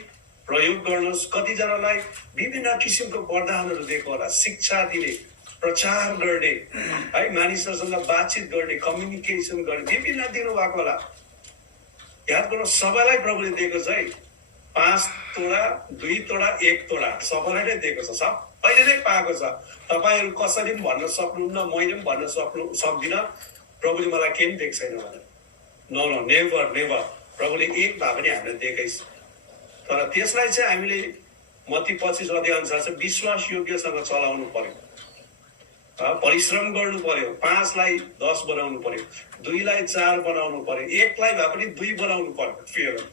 प्रयोग गर्नुहोस्। कतिजनालाई विभिन्न किसिमको वरदानहरू दिएको होला, शिक्षा दिने, प्रचार गर्ने है, मानिसहरूसँग बातचित गर्ने, कम्युनिकेसन गर्ने, विभिन्न दिनुभएको होला। याद गर्नु, सबैलाई प्रभुले दिएको छ है, 5 तोडा 2 तोडा 1 तोडा सबैलाई नै दिएको छ, सबैले नै पाएको छ। तपाईहरू कसरी पनि भन्न सक्नुहुन्न, मैले पनि भन्न सक्दिनँ प्रभुले मलाई केही पनि दिएको छैन भनेर। नो, नेभर प्रभुले एक भए पनि हामीलाई दिएकै छ। तर त्यसलाई चाहिँ हामीले मत्ती 25 अध्याय अनुसार चाहिँ विश्वास योग्यसँग चलाउनु पर्यो, परिश्रम गर्नु पर्यो। 5 लाई 10 बनाउनु पर्यो, 2 लाई 4 बनाउनु पर्यो, 1 लाई भए पनि 2 बनाउनु पर्यो। फेरि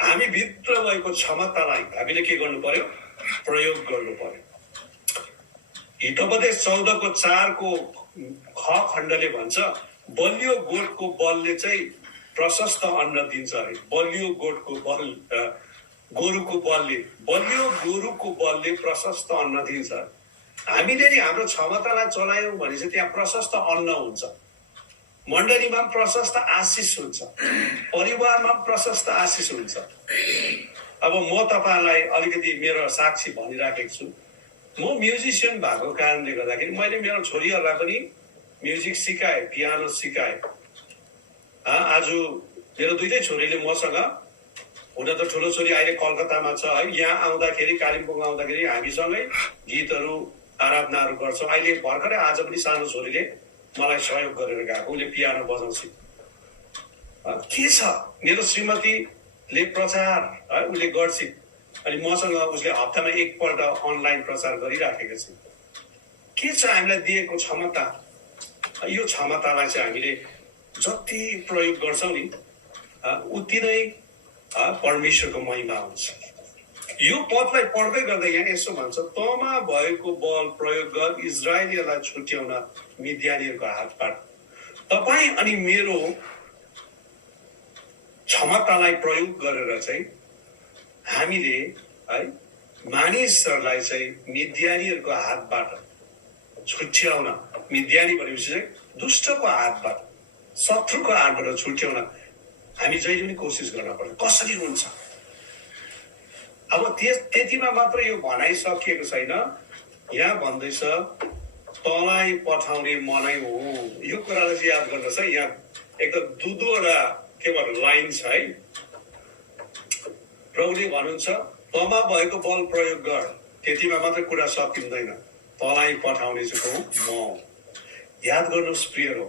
हामी भित्र भएको क्षमतालाई हामीले के गर्नु पर्यो, प्रयोग गर्नु पर्यो। हितोपदेश 14:4 को ख खण्डले भन्छ, बलियो गोठको बलले चाहिँ प्रशस्त अन्न दिन्छ अरे। बलियो गोठको बल, गोरुको बलले, बलियो गोरुको बलले प्रशस्त अन्न दिन्छ। हामीले नि हाम्रो क्षमतालाई चलायौँ भने चाहिँ त्यहाँ प्रशस्त अन्न हुन्छ, मण्डलीमा पनि प्रशस्त आशिष हुन्छ, परिवारमा पनि प्रशस्त आशिष हुन्छ। अब म तपाईलाई अलिकति मेरो साक्षी भनिराखेको छु। म म्युजिसियन भएको कारणले गर्दाखेरि मैले मेरो छोरीहरूलाई पनि म्युजिक सिकाएँ, पियानो सिकाएँ। आज मेरो 2टै छोरीले मसँग, हुन त ठुलो छोरी अहिले कलकत्तामा छ है, यहाँ आउँदाखेरि, कालिम्पोङ आउँदाखेरि हामीसँगै गीतहरू आराधनाहरू गर्छौँ। अहिले भर्खरै आज पनि सानो छोरीले मलाई सहयोग गरेर गएको, उसले पियानो बजाउँछ। के छ, मेरो श्रीमतीले प्रचार है उसले गर्छ, अनि मसँग उसले हप्तामा 1 पल्ट अनलाइन प्रचार गरिराखेको छ। के छ हामीलाई दिएको क्षमता, यो क्षमतालाई चाहिँ हामीले जति प्रयोग गर्छौँ नि उति नै परमेश्वरको महिमा हुन्छ। यो पदलाई पढ्दै गर्दा यहाँ यसो भन्छ, तँमा भएको बल प्रयोग गर, इजरायलीलाई छुट्याउन मिद्यानीहरूको हातबाट। तपाईँ अनि मेरो क्षमतालाई प्रयोग गरेर चाहिँ हामीले है मानिसहरूलाई चाहिँ मिद्यानीहरूको हातबाट छुट्याउन, मिद्यानी भनेपछि चाहिँ दुष्टको हातबाट, शत्रुको हातबाट छुट्याउन हामी जहिले पनि कोसिस गर्न पर्छ। कसरी हुन्छ, अब त्यतिमा मात्र यो भनाइसकिएको छैन। यहाँ भन्दैछ तँलाई पठाउने मनै हो। यो कुरालाई चाहिँ याद गर्नुहोस् है, यहाँ एकदम 2-2वटा के भन्नु लाइन छ है। प्रभुले भन्नुहुन्छ तँमा भएको बल प्रयोग गर, त्यतिमा मात्र कुरा सकिँदैन, तँलाई पठाउने चाहिँ म। याद गर्नुहोस् प्रियहरू,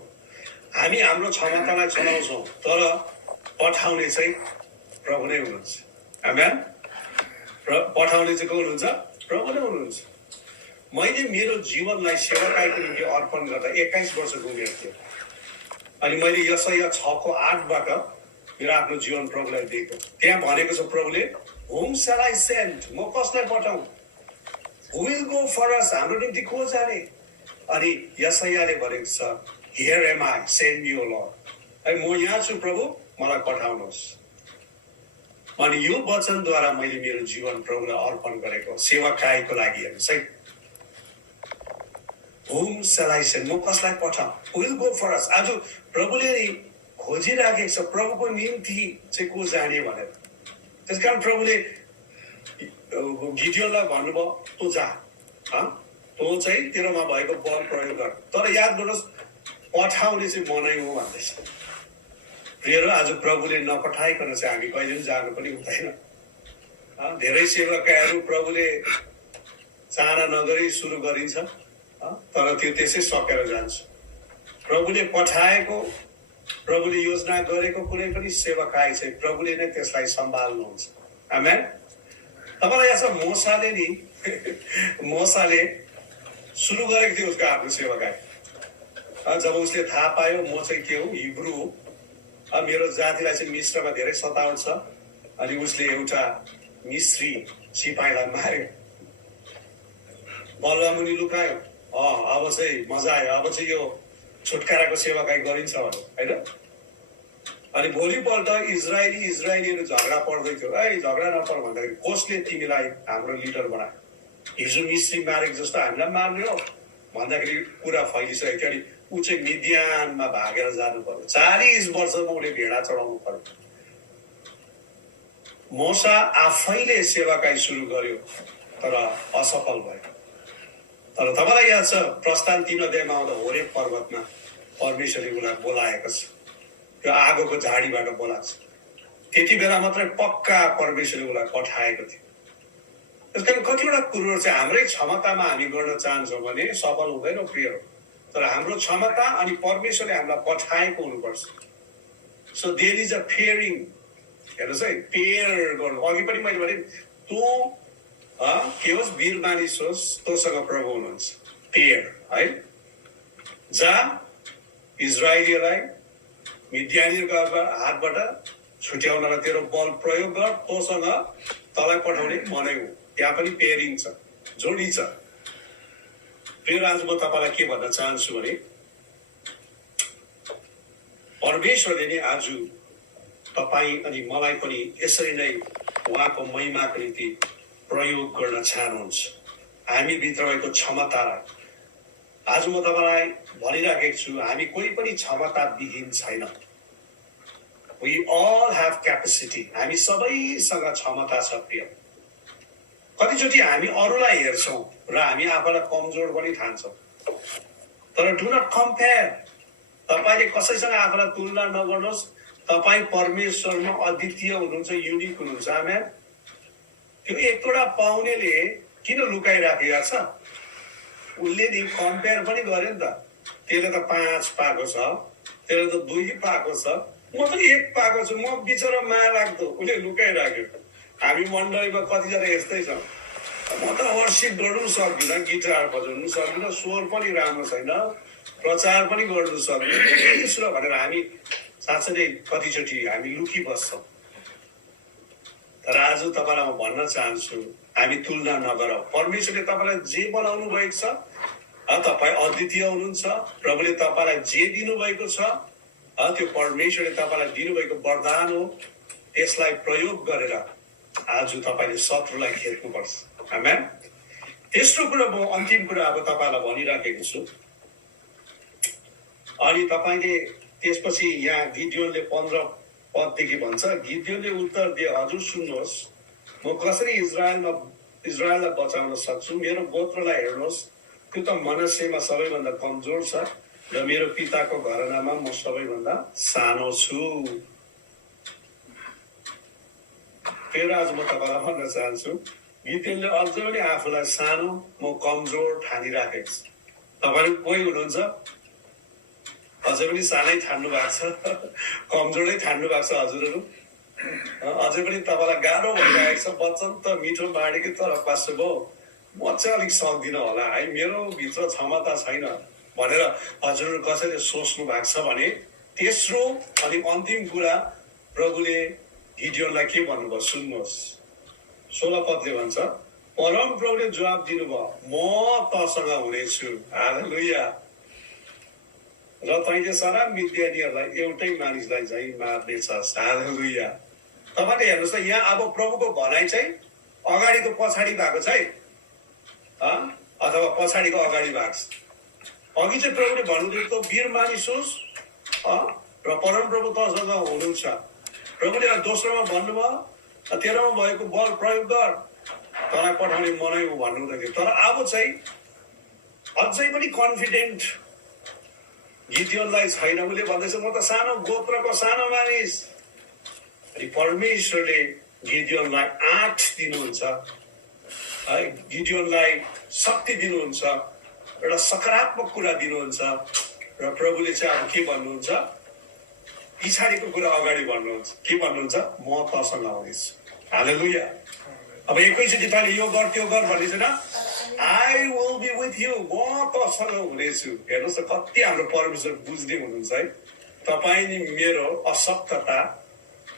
हामी हाम्रो क्षमतालाई चलाउँछौँ, तर पठाउने चाहिँ प्रभु नै हुनुहुन्छ। आमेन। पठाउने चाहिँ को हुनुहुन्छ, प्रभु नै हुनुहुन्छ। मैले मेरो जीवनलाई सेवाकाईको निम्ति अर्पण गर्दा 21 वर्षको उमेर थियो, अनि मैले यशाया 6:8बाट मेरो आफ्नो जीवन प्रभुलाई दिएको। त्यहाँ भनेको छ प्रभुले, whom shall I send, म कसलाई पठाउँ, who will go for us, हाम्रो निम्ति को जाने। अनि यशायाले भनेको छ, here am I, send me O Lord, म यहाँ छु प्रभु, मलाई पठाउनुहोस्। अनि यो वचनद्वारा मैले मेरो जीवन प्रभुलाई अर्पण गरेको सेवाकाईको लागि। हेर्नुहोस् है, whom shall I send, म कसलाई पठाउँ, who will go for us। आज प्रभुले खोजिराखेको छ प्रभुको निम्ति चाहिँ को जाने भनेर। त्यसकारण प्रभुले गिदियोनलाई भन्नुभयो, तँ जा, तँ चाहिँ तेरोमा भएको बल प्रयोग गर, तर याद गर्नुहोस् पठाउने चाहिँ म नै हो भन्दैछ। प्रियहरू, आज प्रभुले नपठाइकन चाहिँ हामी कहिले पनि जानु पनि हुँदैन। धेरै सेवाकाहरू प्रभुले चाहना नगरी सुरु गरिन्छ, तर त्यो त्यसै सकेर जान्छ। प्रभुले पठाएको, प्रभुले योजना गरेको कुनै पनि सेवकाई चाहिँ प्रभुले नै त्यसलाई सम्हाल्नुहुन्छ। आमेन। तपाईँलाई याद छ मोसाले नि मोसाले सुरु गरेको थियो उसको आफ्नो सेवकाई। जब उसले थाहा पायो म चाहिँ के हो, हिब्रू हो, मेरो जातिलाई चाहिँ मिश्रमा धेरै सतावट छ, अनि उसले एउटा मिश्री सिपाहीलाई मार्यो, बलुवा मुनि लुकायो। अब चाहिँ मजा आयो, अब चाहिँ यो छुटकाराको सेवाकाई गरिन्छ भने, होइन? अनि भोलिपल्ट इजरायलीहरू झगडा पर्दै थियो। झगडा नपर भन्दाखेरि कसले तिमीलाई हाम्रो लिडर बनायो? हिजो मिश्री मारेको जस्तो हामीलाई मार्ने हो भन्दाखेरि कुरा फैलिसक्यो थियो। अनि ऊ चाहिँ मिद्यानमा भागेर जानु पर्यो। 40 वर्षमा उसले भेडा चढाउनु पर्यो। मोसा आफैले सेवाकाई सुरु गर्यो तर असफल भयो। तर तपाईँलाई याद छ प्रस्थान 3 अध्यायमा आउँदा होरेब पर्वतमा परमेश्वरले उसलाई बोलाएको छ, त्यो आगोको झाडीबाट बोलाएको छ। त्यति बेला मात्रै पक्का परमेश्वरले उसलाई पठाएको थियो। त्यस कारण कतिवटा कुरोहरू चाहिँ हाम्रै क्षमतामा हामी गर्न चाहन्छौँ भने सफल हुँदैनौँ प्रिय। तर हाम्रो क्षमता अनि परमेश्वरले हामीलाई पठाएको हुनुपर्छ। So there is a pairing. हेर्नुहोस् है, पेयर गर्नु। अघि पनि मैले भने तँ के होस्, वीर मानिस होस्, तँसँग प्रभु हुनुहुन्छ। पेयर है, जा इजरायलीलाई मिद्यानीहरूको हातबाट छुट्याउनलाई तेरो बल प्रयोग गर, तँसँग तँलाई पठाउने मनै हो। त्यहाँ पनि पेयरिङ छ, जोडी छ। फेरि आज म तपाईँलाई के भन्न चाहन्छु भने परमेश्वरले नै आज तपाईँ अनि मलाई पनि यसरी नै उहाँको महिमाको निम्ति प्रयोग गर्न चाहनुहुन्छ। हामी भित्र भएको क्षमतालाई आज म तपाईँलाई भनिराखेको छु, हामी कोही पनि क्षमताविहीन छैन। We all have capacity। हामी सबैसँग क्षमता छ प्रिय। कतिचोटि हामी अरूलाई हेर्छौँ र हामी आफूलाई कमजोर पनि ठान्छौँ। तर डु नट कम्पेयर। तपाईँले कसैसँग आफूलाई तुलना नगर्नुहोस्। तपाईँ परमेश्वरमा अद्वितीय हुनुहुन्छ, युनिक हुनुहुन्छ। आमेन। त्यो एकवटा पाउनेले किन लुकाइराखेको छ? उसले नि कम्पेयर पनि गर्यो नि त। त्यसले त 5 पाएको छ, त्यसले त 2 पाएको छ, म त 1 पाएको छु, म बिचरा माया लाग्दो। उसले लुकाइराख्यो। हामी मण्डलीमा कतिजना यस्तै छ। म त वर्शिप गर्नु सक्दिनँ, गिटार बजाउनु सक्दिनँ, स्वर पनि राम्रो छैन, प्रचार पनि गर्नु सक्दिनँ भनेर हामी साँच्चै नै कतिचोटि हामी लुकिबस्छौँ। तर आज तपाईँलाई म भन्न चाहन्छु, हामी तुलना नगरौँ। परमेश्वरले तपाईँलाई जे बनाउनु भएको छ, तपाईँ अद्वितीय हुनुहुन्छ। प्रभुले तपाईँलाई जे दिनुभएको छ, त्यो परमेश्वरले तपाईँलाई दिनुभएको वरदान हो। त्यसलाई प्रयोग गरेर आज तपाईँले शत्रुलाई खेद्नुपर्छ। आमेन। तेस्रो कुरा, म अन्तिम कुरा अब तपाईँलाई भनिराखेको छु। अनि तपाईँले त्यसपछि यहाँ गिदियोनले 15 पददेखि भन्छ, गिदियोनले उत्तर दिए, हजुर सुन्नुहोस्, म कसरी इजरायललाई बचाउन सक्छु? मेरो गोत्रलाई हेर्नुहोस्, त्यो त मनस्सेमा सबैभन्दा कमजोर छ र मेरो पिताको घरानामा म सबैभन्दा सानो छु। फेरि आज म तपाईँलाई भन्न चाहन्छु, गिदियोनले अझै पनि आफूलाई सानो, म कमजोर ठानिराखेको छु। तपाईँहरू कोही हुनुहुन्छ अझै पनि सानै ठान्नु भएको छ, कमजोरै ठान्नु भएको छ हजुरहरू। अझै पनि तपाईँलाई गाह्रो भइरहेको छ, वचन त मिठो बाँडेको तर पास्टर भयो, म चाहिँ अलिक सक्दिनँ होला है, मेरो भित्र क्षमता छैन भनेर हजुरहरू कसैले सोच्नु भएको छ भने तेस्रो अनि अन्तिम कुरा प्रभुले गिदियोनलाई के भन्नुभयो सुन्नुहोस्। 16 पदले भन्छ, परम प्रभुले जवाब दिनुभयो, म तसँग हुनेछु। हालेलुया। र तैँले सारा मिद्यानीहरूलाई एउटै मानिसलाई चाहिँ मार्नेछस्। हालेलुया। तपाईँले हेर्नुहोस् त, यहाँ अब प्रभुको भनाइ चाहिँ अगाडिको पछाडि भएको छ है, अथवा पछाडिको अगाडि भएको छ। अघि चाहिँ प्रभुले भन्नुहुँदै त वीर मानिस होस् र परम प्रभु तसँग हुनुहुन्छ। प्रभुले दोस्रोमा भन्नुभयो, 13मा भएको बल प्रयोग गर, तँलाई पठाउने मनै हो भन्नुहुँदै थियो। तर अब चाहिँ अझै पनि कन्फिडेन्ट गिदियोनलाई छैन। उसले भन्दैछ, म त सानो गोत्रको सानो मानिस। अनि परमेश्वरले गिदियोनलाई 8 दिनुहुन्छ है, गिदियोनलाई शक्ति दिनुहुन्छ एउटा सकारात्मक कुरा दिनुहुन्छ र प्रभुले चाहिँ अब के भन्नुहुन्छ, पछाडिको कुरा अगाडि भन्नुहुन्छ। के भन्नुहुन्छ? म तसँग आउनेछु। हालेलुया। अब एकैचोटि तैँले यो गर त्यो गर भन्ने छैन, I will be with you, म तसँग हुनेछु। हेर्नुहोस् त कति हाम्रो परमेश्वर बुझ्ने हुनुहुन्छ है। तपाईँ नि मेरो अशक्तता,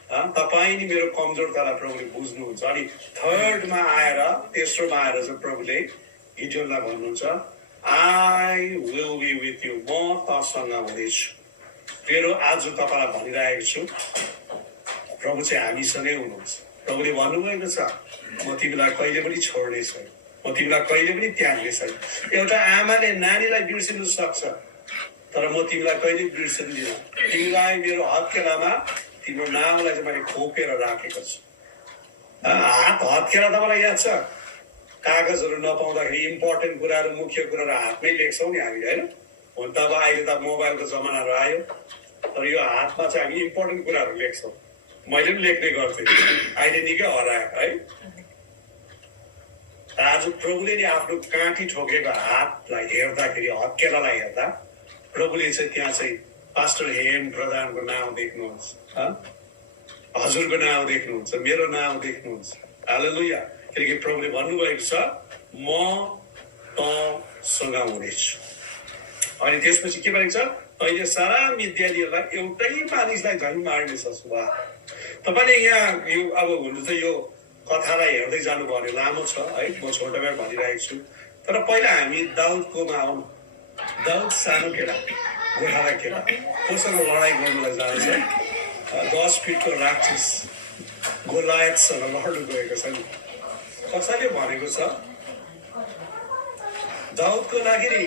तपाईँ नि मेरो कमजोरतालाई प्रभुले बुझ्नुहुन्छ। अनि थर्डमा आएर, तेस्रोमा आएर चाहिँ प्रभुले गिडियोनलाई भन्नुहुन्छ, I will be with you, म तसँग हुनेछु। फेरि आज तपाईँलाई भनिरहेको छु, प्रभु चाहिँ हामीसँगै हुनुहुन्छ। प्रभुले भन्नुभएको छ, म तिमीलाई कहिले पनि छोड्ने छैन, म तिमीलाई कहिले पनि त्याग्ने छैन। एउटा आमाले नानीलाई बिर्सिनु सक्छ, तर म तिमीलाई कहिले बिर्सिँदिनँ। तिमीलाई मेरो हत्केलामा तिम्रो नामलाई चाहिँ मैले खोपेर राखेको छु। हत्केला तपाईँलाई याद छ? कागजहरू नपाउँदाखेरि इम्पोर्टेन्ट कुराहरू, मुख्य कुराहरू हातमै लेख्छौँ नि हामी, होइन? हुन त अब अहिले त मोबाइलको जमानाहरू आयो, तर यो हातमा चाहिँ हामी इम्पोर्टेन्ट कुराहरू लेख्छौँ। मैले पनि लेख्ने गर्थेँ, अहिले निकै हरायो है। आज प्रभुले नि आफ्नो काँटी ठोकेको हातलाई हेर्दाखेरि, हत्केलालाई हेर्दा प्रभुले चाहिँ त्यहाँ चाहिँ पास्टर हेम प्रधानको नाम देख्नुहुन्छ, हजुरको नाम देख्नुहुन्छ, मेरो नाम देख्नुहुन्छ। हालेलुया। किनकि प्रभुले भन्नुभएको छ, म तसँग हुनेछु। अनि त्यसपछि के भनेको छ? तैँले सारा मिद्यानीहरूलाई एउटै मानिसलाई झन् मार्नेछस्। वाह! तपाईँले यहाँ यो अब हुनु त यो कथालाई हेर्दै जानुभयो भने लामो छ है, म छोटोमा भनिरहेको छु। तर पहिला हामी दाउदकोमा आउँ। दाउद सानो केटा, गोठाला केटा, कोसँग लडाइँ गर्नुलाई जान्छ? 10 फिटको राक्षस गोलायतसँग लड्नु गएको छ नि। कसैले भनेको छ दाउदको लागि नि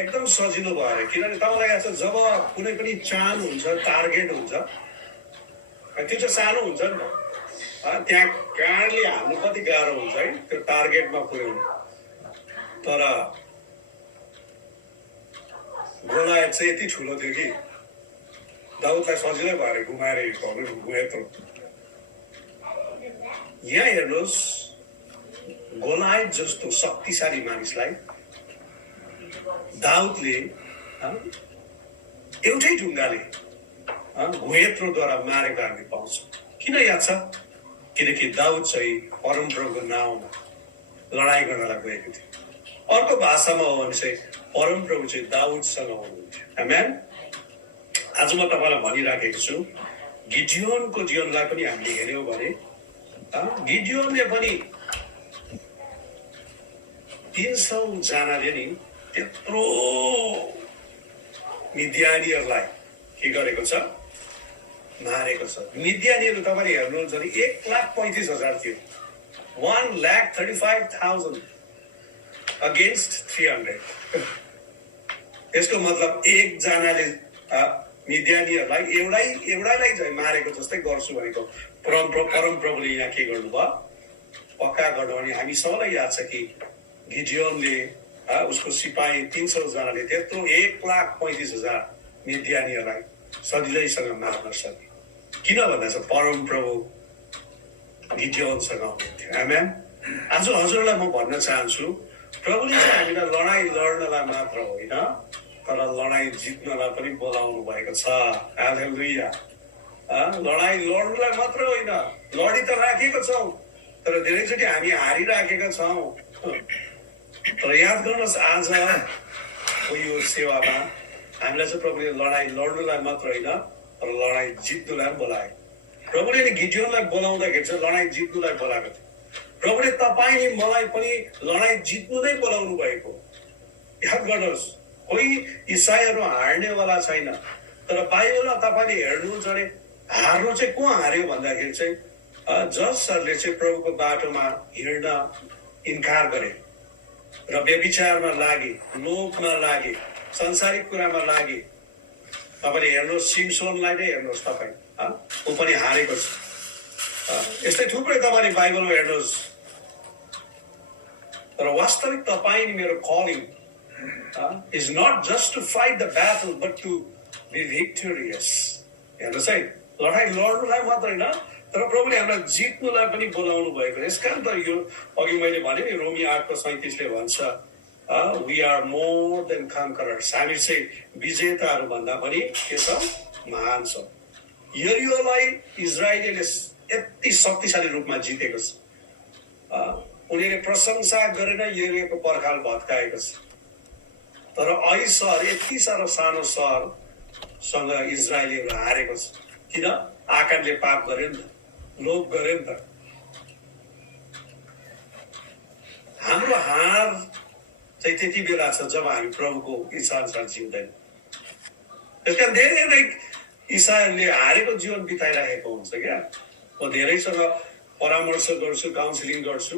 एकदम सजिलो भयो अरे। किनभने तपाईँलाई याद छ, जब कुनै पनि चाल हुन्छ, टार्गेट हुन्छ, त्यो चाहिँ सानो हुन्छ नि त। त्यहाँ काँडले हाल्नु कति गाह्रो हुन्छ है, त्यो टार्गेटमा पुर्याउनु। तर गोलायत चाहिँ यति ठुलो थियो कि दाउदलाई सजिलै भएर घुमाएर हिर्काउनु। यहाँ हेर्नुहोस्, गोलायत जस्तो शक्तिशाली मानिसलाई दाउदले एउटै ढुङ्गाले घुयत्रोद्वारा मारेको हामी पाउँछौँ। किन याद छ? किनकि दाउद चाहिँ परमप्रभुको नाउँमा लडाइँ गर्नलाई गएको थियो। अर्को भाषामा हो भने चाहिँ परमप्रभु चाहिँ दाउदसँग हुनुहुन्थ्यो। आमेन। आज म तपाईँलाई भनिराखेको छु, गिडियोनको जीवनलाई पनि हामीले हेऱ्यौँ भने गिडियोनले पनि 300 जनाले नि त्यत्रो मिद्यानीहरूलाई के गरेको छ? मारेको छ। मिद्यानीहरू तपाईँले हेर्नुहुन्छ भने 1,35,000 थियो। 1,35,000 अगेन्स्ट 300। यसको मतलब एकजनाले मिद्यानीहरूलाई एउटालाई चाहिँ मारेको जस्तै गर्छु भनेको परमप्रभुले यहाँ के गर्नुभयो? पक्का गर्नु। भने हामी सबैलाई याद छ कि गिडियोनले उसको सिपाही 300 जनाले त्यत्रो 1,35,000 मिद्यानीहरूलाई सजिलैसँग मार्न सके। किन भन्दा चाहिँ परमप्रभु गिडियोनसँग हुनुहुन्थ्यो। आमेन। आज हजुरलाई म भन्न चाहन्छु, प्रभुले चाहिँ हामीलाई लडाइँ लड्नलाई मात्र होइन, तर लडाइँ जित्नलाई पनि बोलाउनु भएको छ। हालेलुया। लडाइँ लड्नलाई मात्र होइन, लडी त राखेको छौँ, तर धेरैचोटि हामी हारिराखेका छौँ। तर याद गर्नुहोस्, आज यो सेवामा हामीलाई चाहिँ प्रभुले लडाइँ लड्नुलाई मात्र होइन, तर लडाइँ जित्नुलाई पनि बोलाए। प्रभुले नि गिडियोनलाई बोलाउँदाखेरि चाहिँ लडाइँ जित्नुलाई बोलाएको थियो। प्रभुले तपाईँ नि मलाई पनि लडाइँ जित्नु नै बोलाउनु भएको। याद गर्नुहोस्, कोही इसाईहरू हार्नेवाला छैन, तर बाइबलमा तपाईँले हेर्नुहुन्छ भने हार्नु चाहिँ को हार्यो भन्दाखेरि चाहिँ जसहरूले चाहिँ प्रभुको बाटोमा हिँड्न इन्कार गरे र व्यभिचारमा लागे, लोभमा लागे, संसारिक कुरामा लागे। तपाईँले हेर्नुहोस्, सिमसोनलाई नै हेर्नुहोस्, तपाईँ ऊ पनि हारेको छ। यस्तै थुप्रै तपाईँले बाइबलमा हेर्नुहोस्। तर वास्तविक तपाईँ मेरो calling is not just to fight the battle but to be victorious. हेर्नुहोस् है, लडाइँ लड्नुलाई मात्र होइन, तर प्रभुले हामीलाई जित्नुलाई पनि बोलाउनु भएको। यस कारण त यो अघि मैले भने नि, रोमी 8:37ले भन्छ, we are more than conquerors, हामी चाहिँ विजेताहरू भन्दा पनि के छ, महान छ। यरियोलाई इजरायलीले यति शक्तिशाली रूपमा जितेको छ, उनीहरूले प्रशंसा गरेर यरियोको पर्खाल भत्काएको छ। तर आई सहर यति साह्रो सानो सहरसँग इजरायलीहरू हारेको छ। किन? आकानले पाप गर्यो नि त, लोभ गर्यो नि त। हाम्रो हार चाहिँ त्यति बेला छ जब हामी प्रभुको इच्छा अनुसार जिउँदैन। त्यसकारण धेरै इसाईहरूले हारेको जीवन बिताइरहेको हुन्छ क्या। म धेरैसँग परामर्श गर्छु, काउन्सिलिङ गर्छु,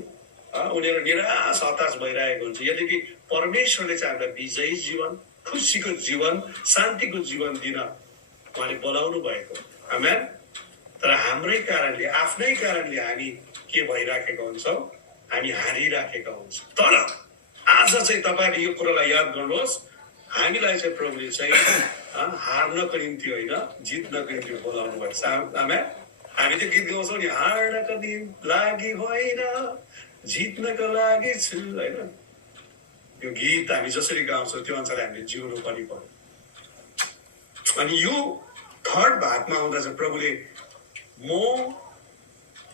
उनीहरू निराश हताश भइरहेको हुन्छ। यद्यपि परमेश्वरले चाहिँ हामीलाई विजयी जीवन, खुसीको जीवन, शान्तिको जीवन दिन उहाँले बोलाउनु भएको। आमेन। तर हाम्रै कारणले, आफ्नै कारणले हामी के भइराखेका हुन्छौँ, हामी हारिराखेका हुन्छौँ। तर आज चाहिँ तपाईँले यो कुरालाई याद गर्नुहोस्, हामीलाई चाहिँ प्रभुले चाहिँ हार्नको निम्ति होइन, जित्नको निम्ति बोलाउनु भएको छ। आमेन। हामी त गीत गाउँछौँ नि, हार्नको लागि होइन, जित्नको लागि छु, होइन? यो गीत हामी जसरी गाउँछौँ त्यो अनुसार हामीले जिउनु पनि पर्यो। अनि यो थर्ड भागमा आउँदा चाहिँ प्रभुले म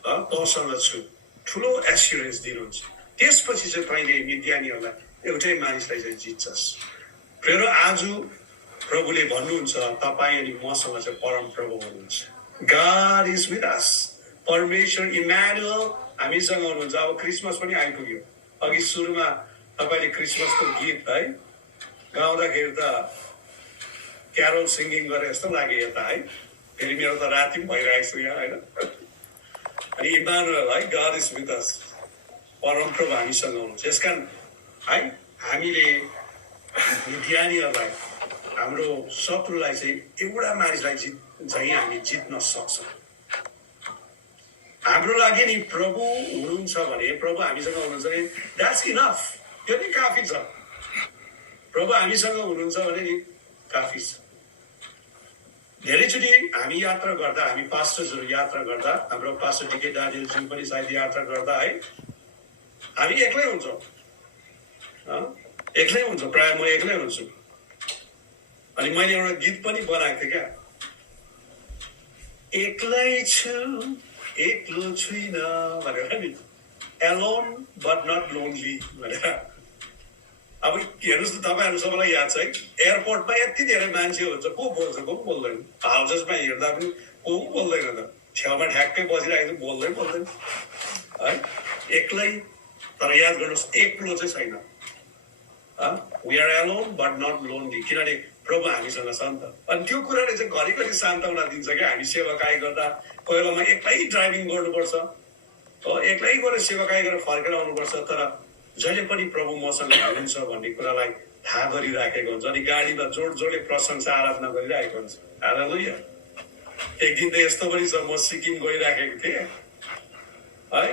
तँसँग छु ठुलो एस्युरेन्स दिनुहुन्छ। त्यसपछि चाहिँ तैँले मिद्यानीहरूलाई एउटै मानिसलाई चाहिँ जित्छस्। फेरि आज प्रभुले भन्नुहुन्छ तपाईँ अनि मसँग चाहिँ परम प्रभु हुनुहुन्छ। God is with us। परमेश्वर इमानुएल हामीसँग हुनुहुन्छ। अब क्रिसमस पनि आइपुग्यो। अघि सुरुमा तपाईँले क्रिसमसको गीत है गाउँदाखेरि त क्यारोल सिङ्गिङ गरे जस्तो लाग्यो यता है। फेरि मेरो त राति पनि भइरहेको छु यहाँ, होइन? अनि इमानुएल है, God is with us, परम प्रभु हामीसँग हुनुहुन्छ। यसकारण है हामीले मिद्यानीहरूलाई, हाम्रो शत्रुलाई चाहिँ एउटा मानिसलाई चाहिँ हामी जित्न सक्छौँ। हाम्रो लागि नि प्रभु हुनुहुन्छ भने, प्रभु हामीसँग हुनुहुन्छ भने द्याट्स इनफ, त्यो नि काफी छ। प्रभु हामीसँग हुनुहुन्छ भने नि काफी छ। धेरैचोटि हामी यात्रा गर्दा, हामी पास्टर्सहरू यात्रा गर्दा, हाम्रो पास्टर डिके दानियलज्यू पनि सायद यात्रा गर्दा है हामी एक्लै हुन्छौँ, एक्लै हुन्छौँ। प्रायः म एक्लै हुन्छु। अनि मैले एउटा गीत पनि बनाएको थिएँ क्या, एक्लै छु एक्लो छुइनँ भनेर नि, एलोन बट नट लोनली भनेर। अब हेर्नुहोस् न, तपाईँहरू सबैलाई याद छ है, एयरपोर्टमा यति धेरै मान्छे हुन्छ, को बोल्छ, को पनि बोल्दैन। हाउसेसमा हेर्दा पनि को पनि बोल्दैन त, छेउमा ठ्याक्कै बसिरहेको बोल्दैन है, एक्लै। तर याद गर्नुहोस्, एक्लो चाहिँ छैन। We are alone but not lonely, किनभने प्रभु हामीसँग छ नि त। अनि त्यो कुराले चाहिँ घरिघरि सान्त्वना दिन्छ क्या। हामी सेवाकाई गर्दा कोही बेला म एक्लै ड्राइभिङ गर्नुपर्छ हो, एक्लै गएर सेवाकाई गरेर फर्केर आउनुपर्छ। तर जहिले पनि प्रभु मसँग हुनुहुन्छ भन्ने कुरालाई थाहा गरिराखेको हुन्छ। अनि गाडीमा जोडले प्रशंसा आराधना गरिरहेको हुन्छ। हालेलुया। एक दिन त यस्तो पनि छ, म सिक्किम गइराखेको थिएँ है,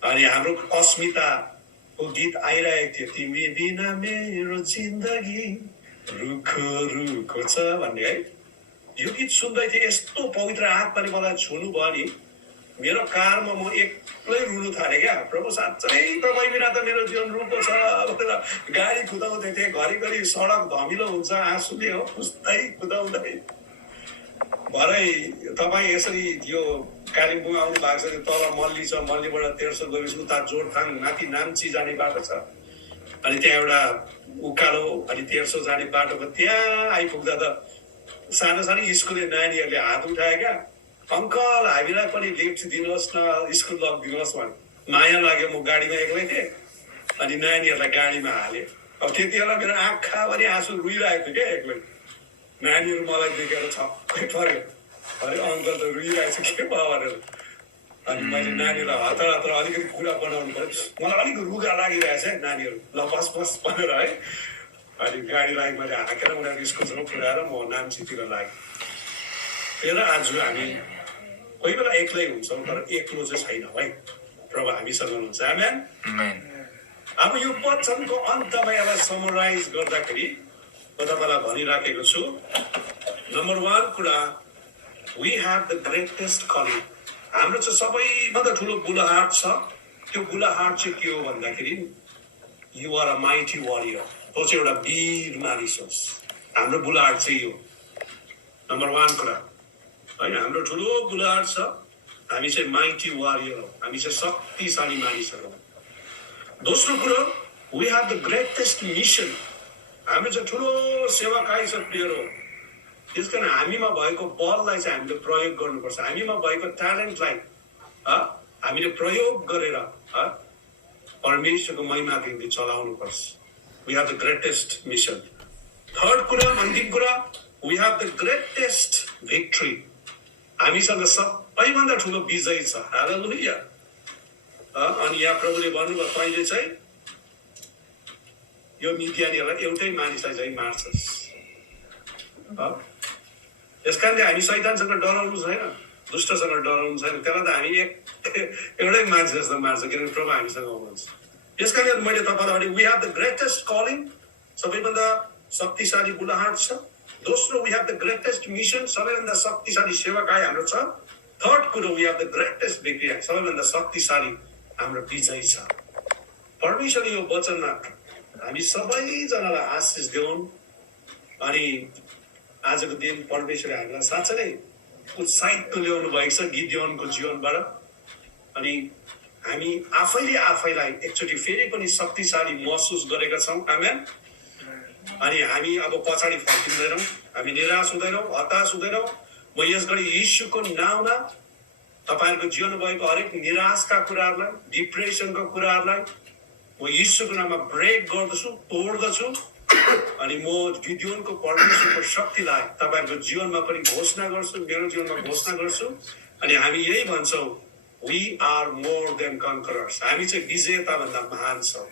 अनि हाम्रो अस्मिताको गीत आइरहेको थियो, तिमी बिना मेरो जिन्दगी रुखो रुखो छ भन्ने है। यो गीत सुन्दै थिएँ, यस्तो पवित्र आत्माले मलाई छुनु भयो नि, मेरो कारमा म एक्लै रुनु थालेँ क्या। प्रभु साँच्चै तपाईँ बिना त मेरो जीवन रुखो छ भनेर गाडी कुदाउँदै थिएँ। घरिघरि सडक धमिलो हुन्छ, आँसुले हो पुस्दै कुदाउँदै। भरै तपाईँ यसरी यो कालिम्पोङ आउनु भएको छ, तल मल्ली छ, मल्लीबाट तेर्सो गएपछि उता जोरथाङ माथि नाम्ची जाने बाटो छ, अनि त्यहाँ एउटा उकालो अनि तेर्सो जाने बाटोको त्यहाँ आइपुग्दा त सानो सानो स्कुले नानीहरूले हात उठाए क्या, अङ्कल हामीलाई पनि लिफ्ट दिनुहोस् न, स्कुल लगिदिनुहोस् भने। माया लाग्यो, म गाडीमा एक्लै थिएँ, अनि नानीहरूलाई गाडीमा हालेँ। अब त्यति बेला मेरो आँखा पनि आँसु रुइरहेको थियो क्या एक्लै। नानीहरू मलाई देखेर छक्कै पर्यो, अरे अङ्कल त रुइरहेको छ के भयो भनेर। अनि मैले नानीलाई हतार अलिकति कुरा बनाउनु पर्यो, मलाई अलिक रुगा लागिरहेछ है, नानीहरू ल बस बस भनेर है। अनि गाडीलाई मैले हाँकेर उनीहरू स्कुलसम्म पुऱ्याएर म नाम्चीतिर लागेँ। फेरि आज हामी कोही बेला एक्लै हुन्छौँ, तर एक्लो चाहिँ छैन है, प्रभु हामीसँग हुनुहुन्छ। आमेन। अब यो वचनको अन्तमा यसलाई समराइज गर्दाखेरि म तपाईँलाई भनिराखेको छु, नम्बर 1 कुरा, we have the greatest calling. हाम्रो चाहिँ सबैभन्दा ठुलो बुलाहाट छ। त्यो बुलाहाट चाहिँ के हो भन्दाखेरि you are a mighty warrior. त्यो चाहिँ एउटा वीर मानिस होस्। हाम्रो बुलाहाट चाहिँ यो नम्बर 1 कुरा हैन। हाम्रो ठुलो बुलाहाट छ, हामी चाहिँ माइटी वारियर हो, हामी चाहिँ शक्तिशाली मानिसहरू हो। दोस्रो कुरो, we have the greatest mission. हाम्रो चाहिँ ठुलो सेवाकाई छ प्रियहरू। त्यसकारण हामीमा भएको बललाई चाहिँ हामीले प्रयोग गर्नुपर्छ। हामीमा भएको ट्यालेन्टलाई हामीले प्रयोग गरेर परमेश्वरको महिमाको निम्ति चलाउनुपर्छ। We have the greatest mission. Third कुरा, अन्तिम कुरा, we have the greatest victory. हामीसँग सबैभन्दा ठुलो विजय छ। हालेलुया। अनि यहाँ प्रभुले भन्नुभयो, तैँले चाहिँ यो मिडियानीहरूलाई एउटै मानिसलाई चाहिँ मार्छस्। यसकारणले हामी शैतानसँग डराउनु छैन, दुष्टसँग डराउनु छैन। त्यसलाई त हामी एउटै मान्छे जस्तो मार्छ, किनभने प्रभु हामीसँग हुनुहुन्छ। यसकारण मैले तपाईँलाई we have the greatest calling, सबैभन्दा शक्तिशाली बुलाहाट छ। दोस्रो, we have the greatest mission, सबैभन्दा शक्तिशाली सेवाकाई हाम्रो छ। थर्ड कुरो, we have the greatest victory, सबैभन्दा शक्तिशाली हाम्रो विजय छ। परमेश्वरले यो वचनमा हामी सबैजनालाई आशिष देऊन्। अनि आजको दिन परमेश्वरले हामीलाई साँच्चै नै उत्साहित ल्याउनु भएको छ गिदियोनको जीवनबाट। अनि हामी आफैले आफैलाई एकचोटि फेरि पनि शक्तिशाली महसुस गरेका छौँ। आमेन। अनि हामी अब पछाडि फर्किँदैनौँ, हामी निराश हुँदैनौँ, हताश हुँदैनौँ। म यस घडी यीशुको नाउँमा तपाईँहरूको जीवन भएको हरेक निराशका कुराहरूलाई, डिप्रेसनको कुराहरूलाई म यीशुको नाममा ब्रेक गर्दछु, तोड्दछु। अनि म गिदियोनको परमेश्वरको शक्तिलाई तपाईँहरूको जीवनमा पनि घोषणा गर्छु, मेरो जीवनमा घोषणा गर्छु। अनि हामी यही भन्छौँ, we are more than conquerors. हामी चाहिँ विजेता भन्दा महान छौँ।